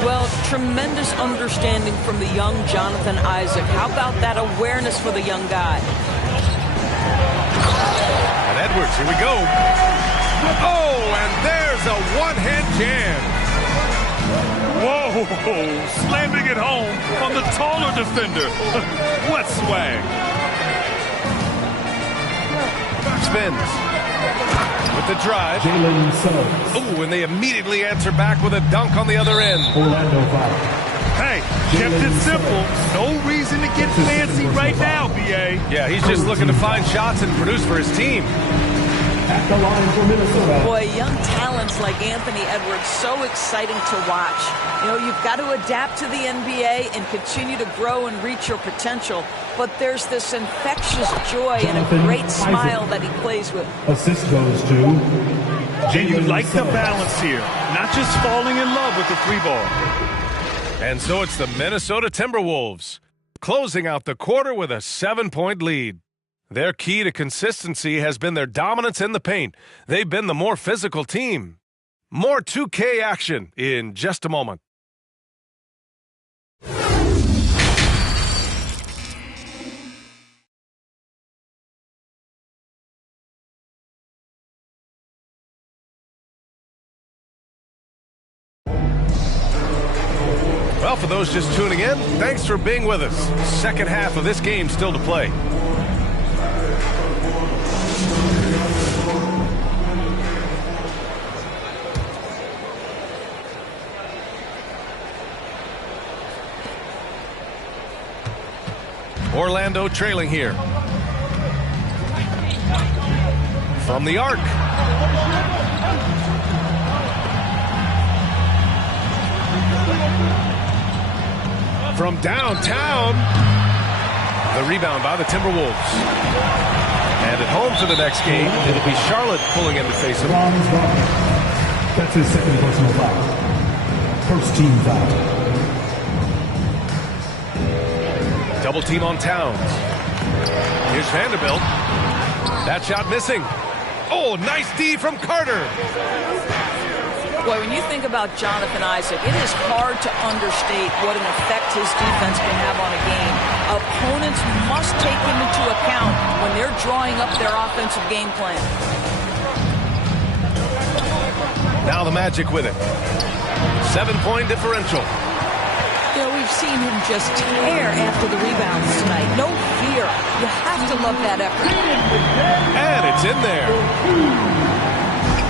Well, tremendous understanding from the young Jonathan Isaac. How about that awareness for the young guy? And Edwards, here we go. Oh, and there's a one-hand jam. Whoa, slamming it home on the taller defender. What swag. Spins with the drive. Jalen Suggs. Ooh, and they immediately answer back with a dunk on the other end. Orlando foul. Hey, kept it simple. No reason to get fancy right now, B.A. Yeah, he's just looking to find shots and produce for his team. At the line for Minnesota. Boy, young talents like Anthony Edwards, so exciting to watch. You know, you've got to adapt to the NBA and continue to grow and reach your potential. But there's this infectious joy and a great smile that he plays with. Assist goes to And you like the balance here. Not just falling in love with the three ball. And so it's the Minnesota Timberwolves closing out the quarter with a 7-point lead. Their key to consistency has been their dominance in the paint. They've been the more physical team. More 2K action in just a moment. Well, for those just tuning in, thanks for being with us. Second half of this game still to play. Orlando trailing here. From the arc. From downtown. The rebound by the Timberwolves. And at home for the next game, it'll be Charlotte pulling in to face them. That's his second personal foul. First team foul. Double team on Towns. Here's Vanderbilt. That shot missing. Oh, nice D from Carter. Boy, when you think about Jonathan Isaac, it is hard to understate what an effect his defense can have on a game. Opponents must take him into account when they're drawing up their offensive game plan. Now the Magic with it. 7-point differential. You know, we've seen him just tear after the rebounds tonight. No fear. You have to love that effort. And it's in there.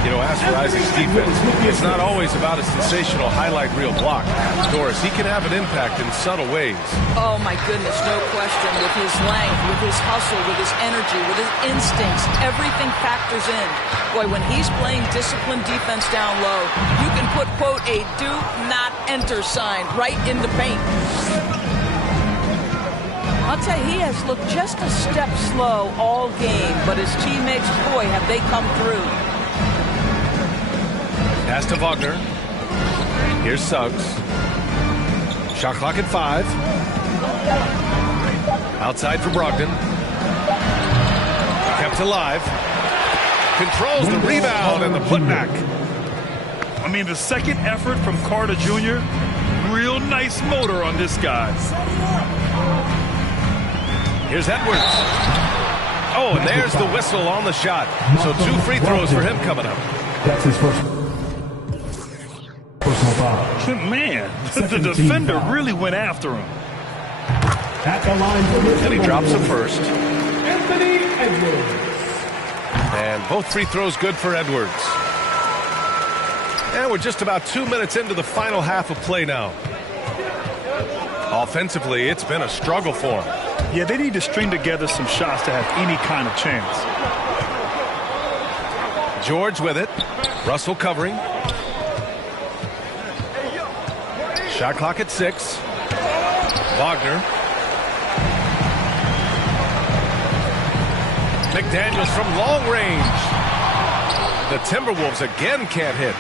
You know, as for Isaac's defense, it's not always about a sensational highlight reel block. Doris, he can have an impact in subtle ways. Oh, my goodness, no question. With his length, with his hustle, with his energy, with his instincts, everything factors in. Boy, when he's playing disciplined defense down low, you can put, quote, a do not enter sign right in the paint. I'll tell you, he has looked just a step slow all game, but his teammates, boy, have they come through. Pass to Wagner. Here's Suggs. Shot clock at 5. Outside for Brogdon. Kept alive. Controls the rebound and the putback. I mean, the second effort from Carter Jr., real nice motor on this guy. Here's Edwards. Oh, and there's the whistle on the shot. So 2 free throws for him coming up. That's his first personal foul. Man, the defender really went after him. At the line for Minnesota. And he drops the first. Anthony Edwards. And both free throws good for Edwards. And we're just about 2 minutes into the final half of play now. Offensively, it's been a struggle for him. Yeah, they need to string together some shots to have any kind of chance. George with it. Russell covering. Shot clock at 6. Wagner. McDaniels from long range. The Timberwolves again can't hit.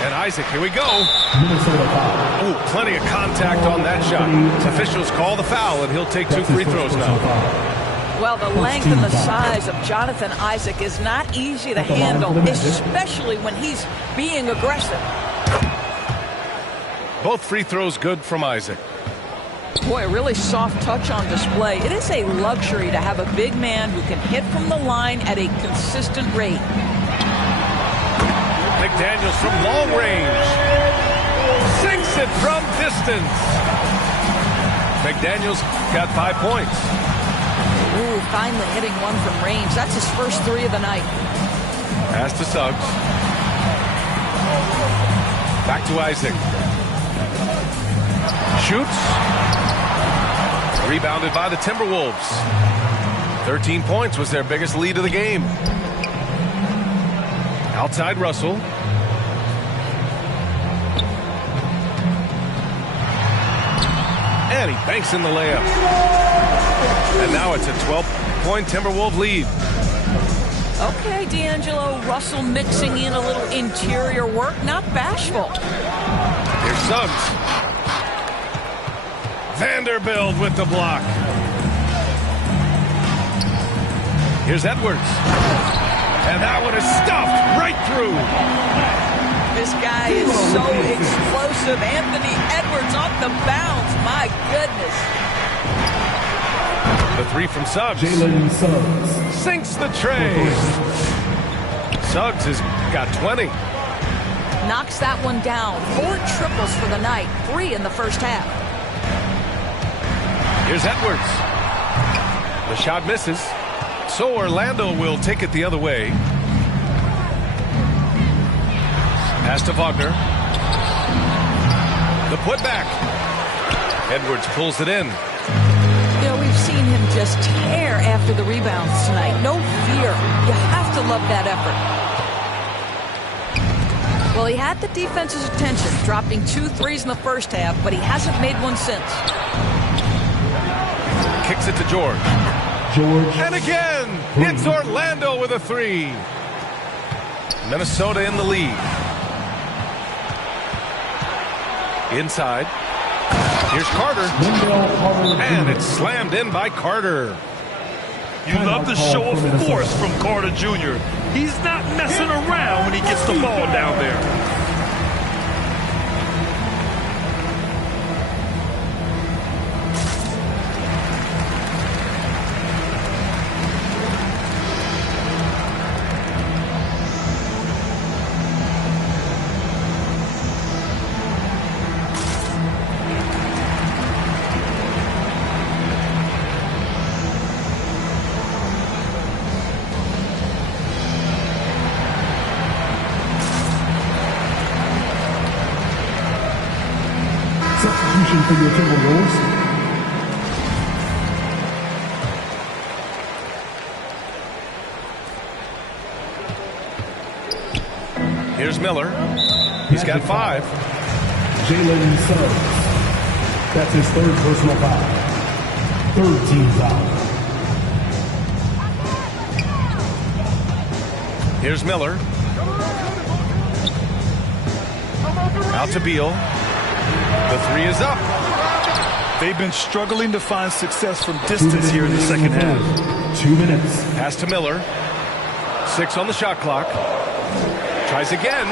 And Isaac, here we go. Ooh, plenty of contact on that shot. Officials call the foul, and he'll take 2 free throws now. Well, the length and the size of Jonathan Isaac is not easy to handle, especially when he's being aggressive. Both free throws good from Isaac. Boy, a really soft touch on display. It is a luxury to have a big man who can hit from the line at a consistent rate. McDaniels from long range. Sinks it from distance. McDaniels got 5 points. Ooh, finally hitting one from range. That's his first 3 of the night. Pass to Suggs. Back to Isaac. Shoots. Rebounded by the Timberwolves. 13 points was their biggest lead of the game. Outside Russell. And he banks in the layup. And now it's a 12-point Timberwolves lead. Okay, D'Angelo, Russell mixing in a little interior work, not bashful. Here's Suggs. Vanderbilt with the block. Here's Edwards. And that one is stuffed right through. This guy is so explosive. Anthony Edwards off the bounce. My goodness. The 3 from Suggs. Jalen Suggs. Sinks the tray. Suggs has got 20. Knocks that one down. 4 triples for the night. 3 in the first half. Here's Edwards. The shot misses. So Orlando will take it the other way. Pass to Wagner. The putback. Edwards pulls it in. You know, we've seen him just tear after the rebounds tonight. No fear. You have to love that effort. Well, he had the defense's attention, dropping 2 threes in the first half, but he hasn't made one since. Kicks it to George. And again, it's Orlando with a 3. Minnesota in the lead. Inside. Here's Carter. And it's slammed in by Carter. You love the show of force from Carter Jr. He's not messing around when he gets the ball down there. Substitution for your Timberwolves. Here's Miller. He's got 5. Jalen Suggs. That's his 3rd personal foul. 3rd team foul. Here's Miller. Out to Beal. The 3 is up. They've been struggling to find success from distance here in the second half. 2 minutes. Pass to Miller. 6 on the shot clock. Tries again.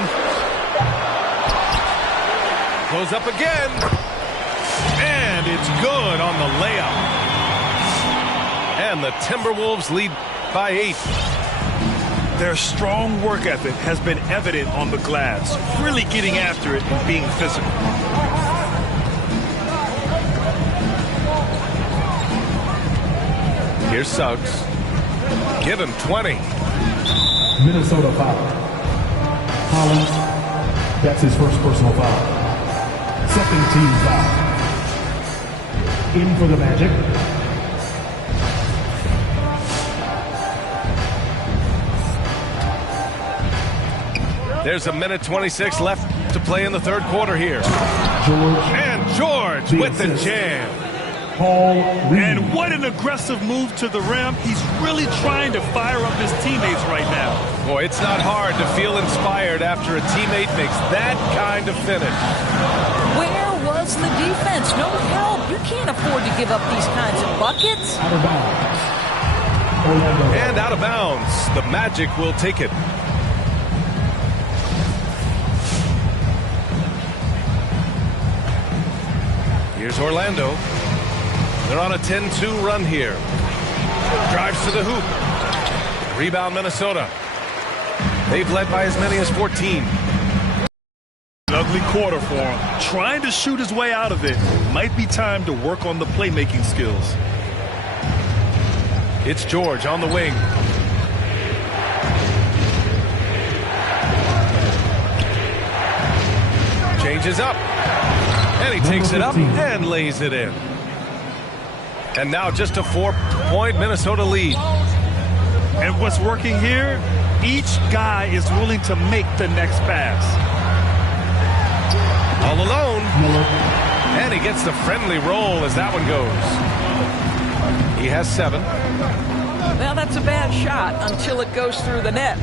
Goes up again. And it's good on the layup. And the Timberwolves lead by 8. Their strong work ethic has been evident on the glass, really getting after it and being physical. Here's Suggs. Give him 20. Minnesota foul. Collins. That's his 1st personal foul. 2nd team foul. In for the Magic. There's a minute 26 left to play in the 3rd quarter here. George. And George with the jam. Paul Reed. And what an aggressive move to the rim. He's really trying to fire up his teammates right now. Boy, it's not hard to feel inspired after a teammate makes that kind of finish. Where was the defense? No help. You can't afford to give up these kinds of buckets. Out of bounds. Orlando. And out of bounds. The Magic will take it. Here's Orlando. They're on a 10-2 run here. Drives to the hoop. Rebound Minnesota. They've led by as many as 14. An ugly quarter for him. Trying to shoot his way out of it. Might be time to work on the playmaking skills. It's George on the wing. Changes up. And he takes it up and lays it in. And now just a 4-point Minnesota lead. And what's working here? Each guy is willing to make the next pass. All alone. And he gets the friendly roll as that one goes. He has 7. Well, that's a bad shot until it goes through the net.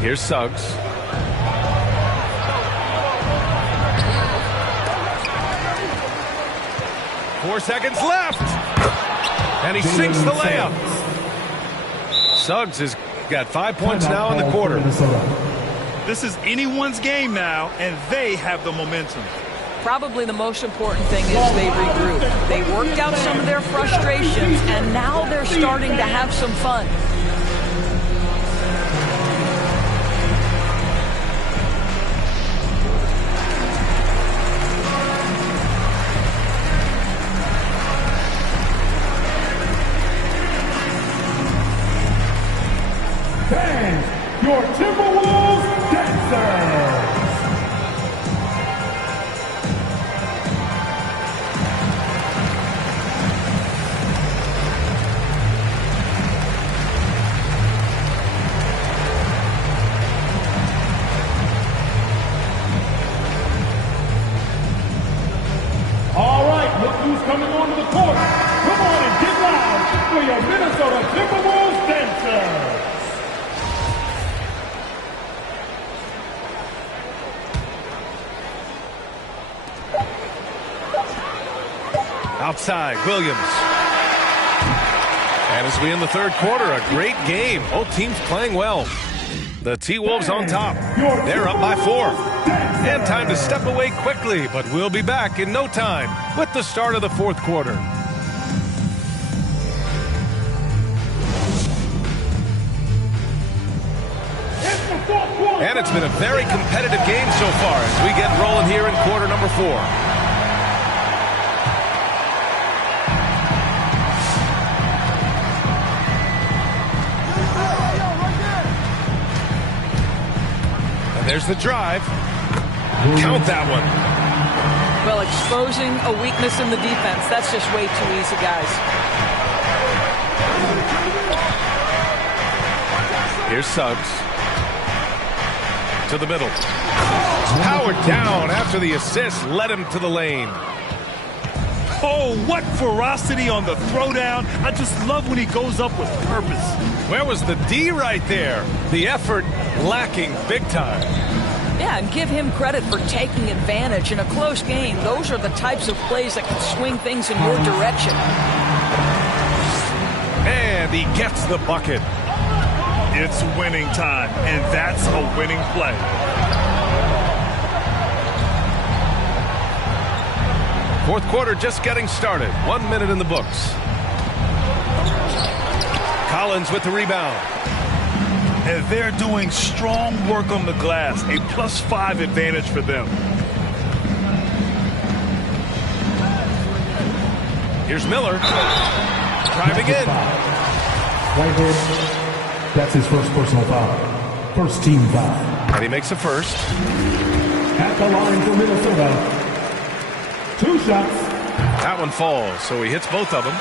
Here's Suggs. Four seconds left. And he sinks the layup. Suggs has got 5 points now in the quarter. This is anyone's game now, and they have the momentum. Probably the most important thing is they regroup. They worked out some of their frustrations, and now they're starting to have some fun. Fans, your Timberwolves dancers. All right, look who's coming onto the court. Come on and get loud for your Minnesota Timberwolves dancers. Outside, Williams. And as we end the third quarter, a great game. Both teams playing well. The T-Wolves on top. They're up by 4. And time to step away quickly, but we'll be back in no time with the start of the fourth quarter. And it's been a very competitive game so far as we get rolling here in quarter number 4. There's the drive. Count that one. Well, exposing a weakness in the defense, that's just way too easy, guys. Here's Suggs. To the middle. Powered down after the assist led him to the lane. Oh, what ferocity on the throwdown. I just love when he goes up with purpose. Where was the D right there? The effort lacking big time. Yeah, and give him credit for taking advantage in a close game. Those are the types of plays that can swing things in your direction. And he gets the bucket. It's winning time, and that's a winning play. Fourth quarter just getting started. 1 minute in the books. Collins with the rebound. And they're doing strong work on the glass. A +5 advantage for them. Here's Miller. Driving in. Whitehead, that's his first personal foul. First team foul. And he makes a first. At the line for Minnesota. 2 shots. That one falls, so he hits both of them.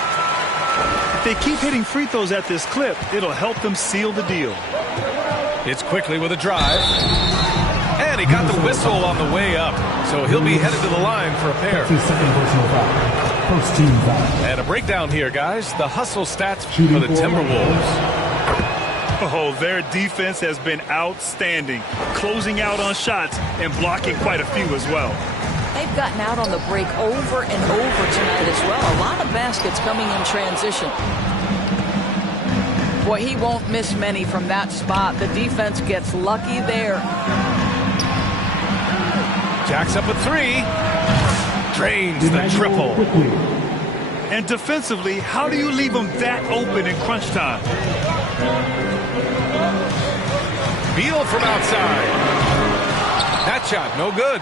If they keep hitting free throws at this clip, it'll help them seal the deal. It's quickly with a drive. And And he got the whistle on the way up. So he'll be headed to the line for a pair. That's his second personal foul. First team foul. And a breakdown here, guys. The hustle stats for the Timberwolves. Oh, their defense has been outstanding, closing out on shots and blocking quite a few as well. They've gotten out on the break over and over tonight as well. A lot of baskets coming in transition. Boy, he won't miss many from that spot. The defense gets lucky there. Jacks up a three. Drains the triple. And defensively, how do you leave them that open in crunch time? Beal from outside. That shot, no good.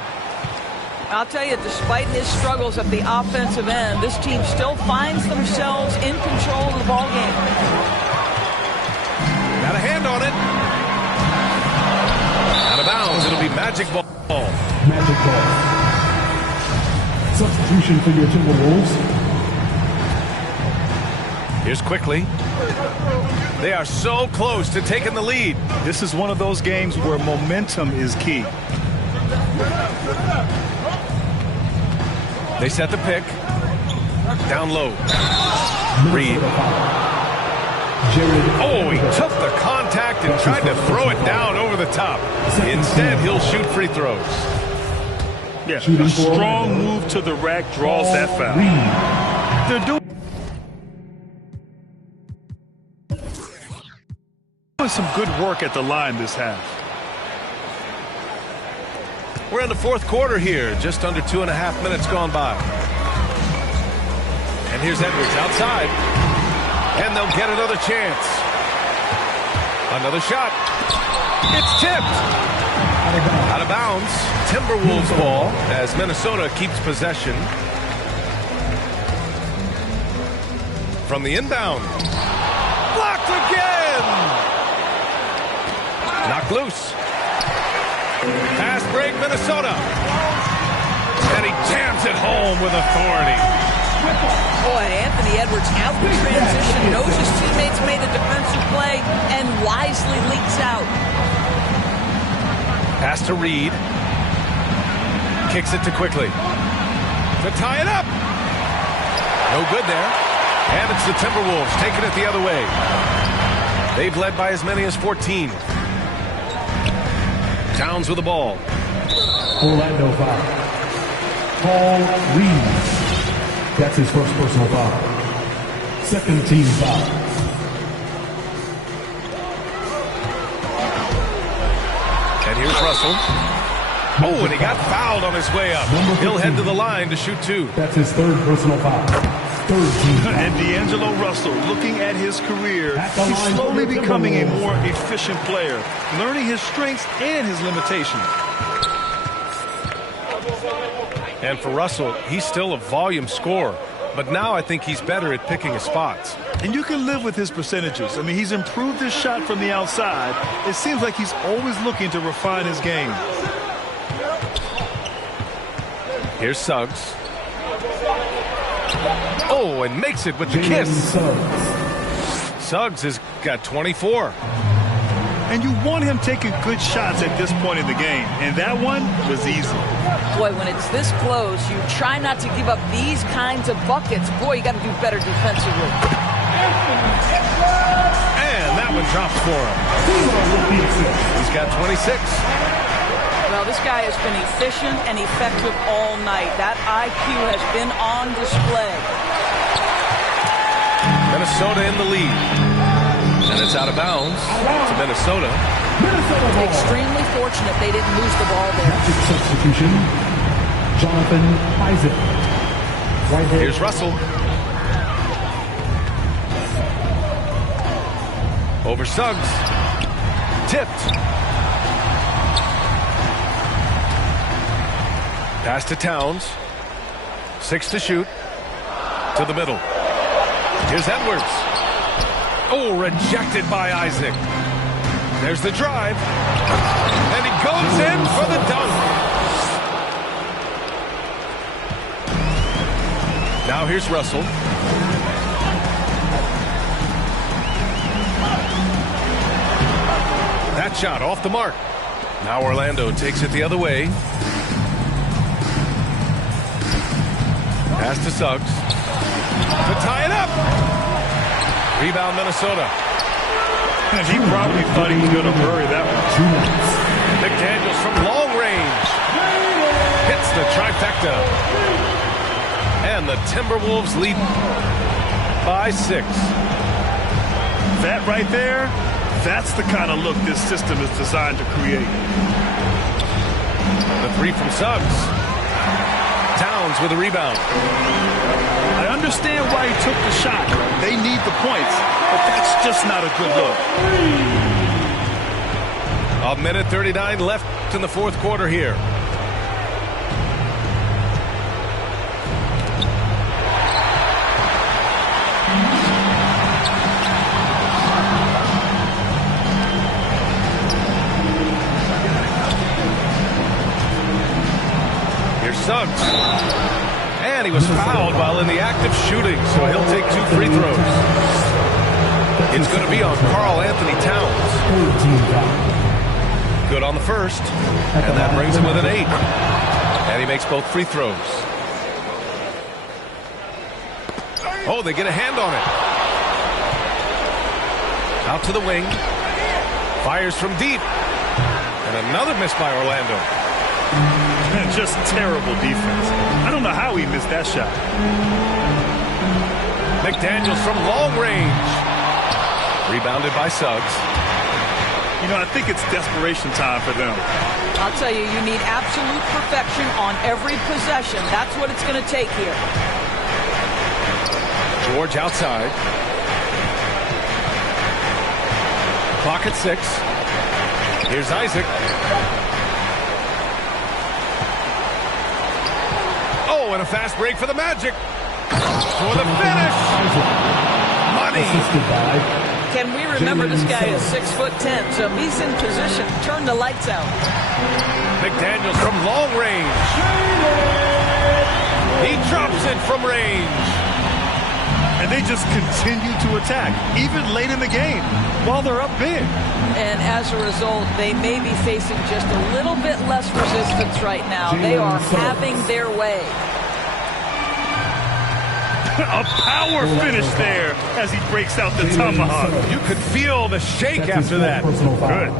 I'll tell you, despite his struggles at the offensive end, this team still finds themselves in control of the ball game. Got a hand on it. Out of bounds. It'll be magic ball. Magic ball. Substitution for your Timberwolves. Here's Quickly. They are so close to taking the lead. This is one of those games where momentum is key. They set the pick. Down low. Reed. Oh, he took the contact and tried to throw it down over the top. Instead, he'll shoot free throws. Yeah, a strong move to the rack draws that foul. They're doing some good work at the line this half. We're in the fourth quarter here, just under 2.5 minutes gone by. And here's Edwards outside. And they'll get another chance. Another shot. It's tipped. Out of bounds. Timberwolves ball as Minnesota keeps possession. From the inbound. Blocked again. Knocked loose. Pass break, Minnesota. And he jams it home with authority. Boy, Anthony Edwards out in transition, knows his teammates made a defensive play, and wisely leaks out. Pass to Reed. Kicks it to Quickly. To tie it up. No good there. And it's the Timberwolves taking it the other way. They've led by as many as 14. Towns with the ball. Orlando foul. Paul Reed. That's his first personal foul. Second team foul. And here's Russell. Oh, and he got fouled on his way up. He'll head to the line to shoot two. That's his third personal foul. Third team foul. And D'Angelo Russell, looking at his career, he's slowly becoming a more efficient player, learning his strengths and his limitations. And for Russell, he's still a volume scorer. But now I think he's better at picking his spots. And you can live with his percentages. I mean, he's improved his shot from the outside. It seems like he's always looking to refine his game. Here's Suggs. Oh, and makes it with the kiss. Suggs has got 24. And you want him taking good shots at this point in the game. And that one was easy. Boy, when it's this close, you try not to give up these kinds of buckets. Boy, you got to do better defensively. And that one drops for him. He's got 26. Well, this guy has been efficient and effective all night. That IQ has been on display. Minnesota in the lead. And it's out of bounds to Minnesota. Extremely fortunate they didn't lose the ball there. Substitution. Jonathan Isaac. Whitehead. Here's Russell. Over Suggs. Tipped. Pass to Towns. 6 to shoot. To the middle. Here's Edwards. Oh, rejected by Isaac. There's the drive. And he goes in for the dunk. Now here's Russell. That shot off the mark. Now Orlando takes it the other way. Pass to Suggs. To tie it up. Rebound Minnesota. And he probably thought he was going to bury that one. McDaniels from long range. Hits the trifecta. And the Timberwolves lead by 6. That right there, that's the kind of look this system is designed to create. The 3 from Suggs. Towns with a rebound. I understand why he took the shot. They need the points, but that's just not a good look. A minute 39 left in the fourth quarter here. Here's Suggs. And he was fouled while in the act of shooting, so he'll take 2 free throws. It's going to be on Karl Anthony Towns. Good on the first, and that brings him with an 8. And he makes both free throws. Oh, they get a hand on it. Out to the wing. Fires from deep. And another miss by Orlando. Just terrible defense. I don't know how he missed that shot. McDaniels from long range. Rebounded by Suggs. You know, I think it's desperation time for them. I'll tell you, you need absolute perfection on every possession. That's what it's going to take here. George outside. Clock at 6. Here's Isaac. Oh, and a fast break for the Magic. For the finish. Money. Can we remember this guy is 6'10", so he's in position. Turn the lights out. McDaniels from long range. He drops it from range. And they just continue to attack, even late in the game, while they're up big. And as a result, they may be facing just a little bit less resistance right now. They are having their way. A power finish there as he breaks out the tomahawk. You could feel the shake after that. Good.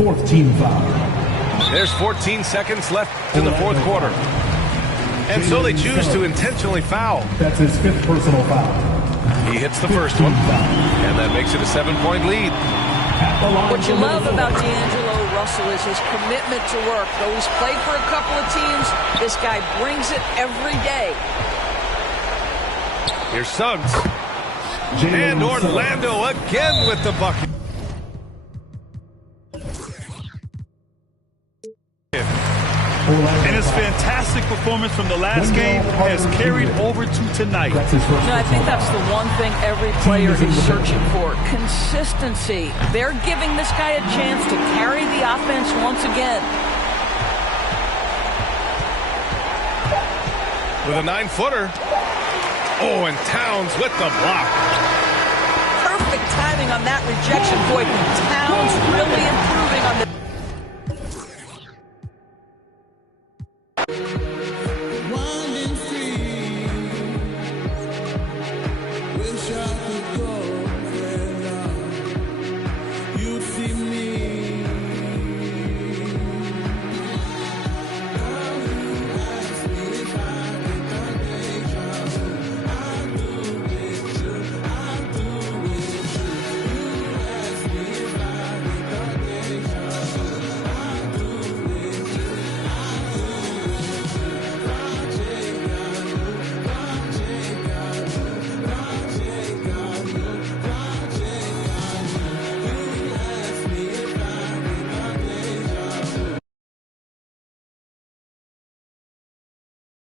4th team foul. There's 14 seconds left in the fourth quarter. And so they choose to intentionally foul. That's his 5th personal foul. He hits the first one, and that makes it a 7-point lead. What you love about D'Angelo Russell is his commitment to work. Though he's played for a couple of teams, this guy brings it every day. Here's Suggs. And Orlando again with the bucket. And his fantastic performance from the last game has carried over to tonight. No, I think that's the one thing every player is searching for. Consistency. They're giving this guy a chance to carry the offense once again. With a 9-footer. Oh, and Towns with the block. Perfect timing on that rejection. Boy, Towns really improving on the...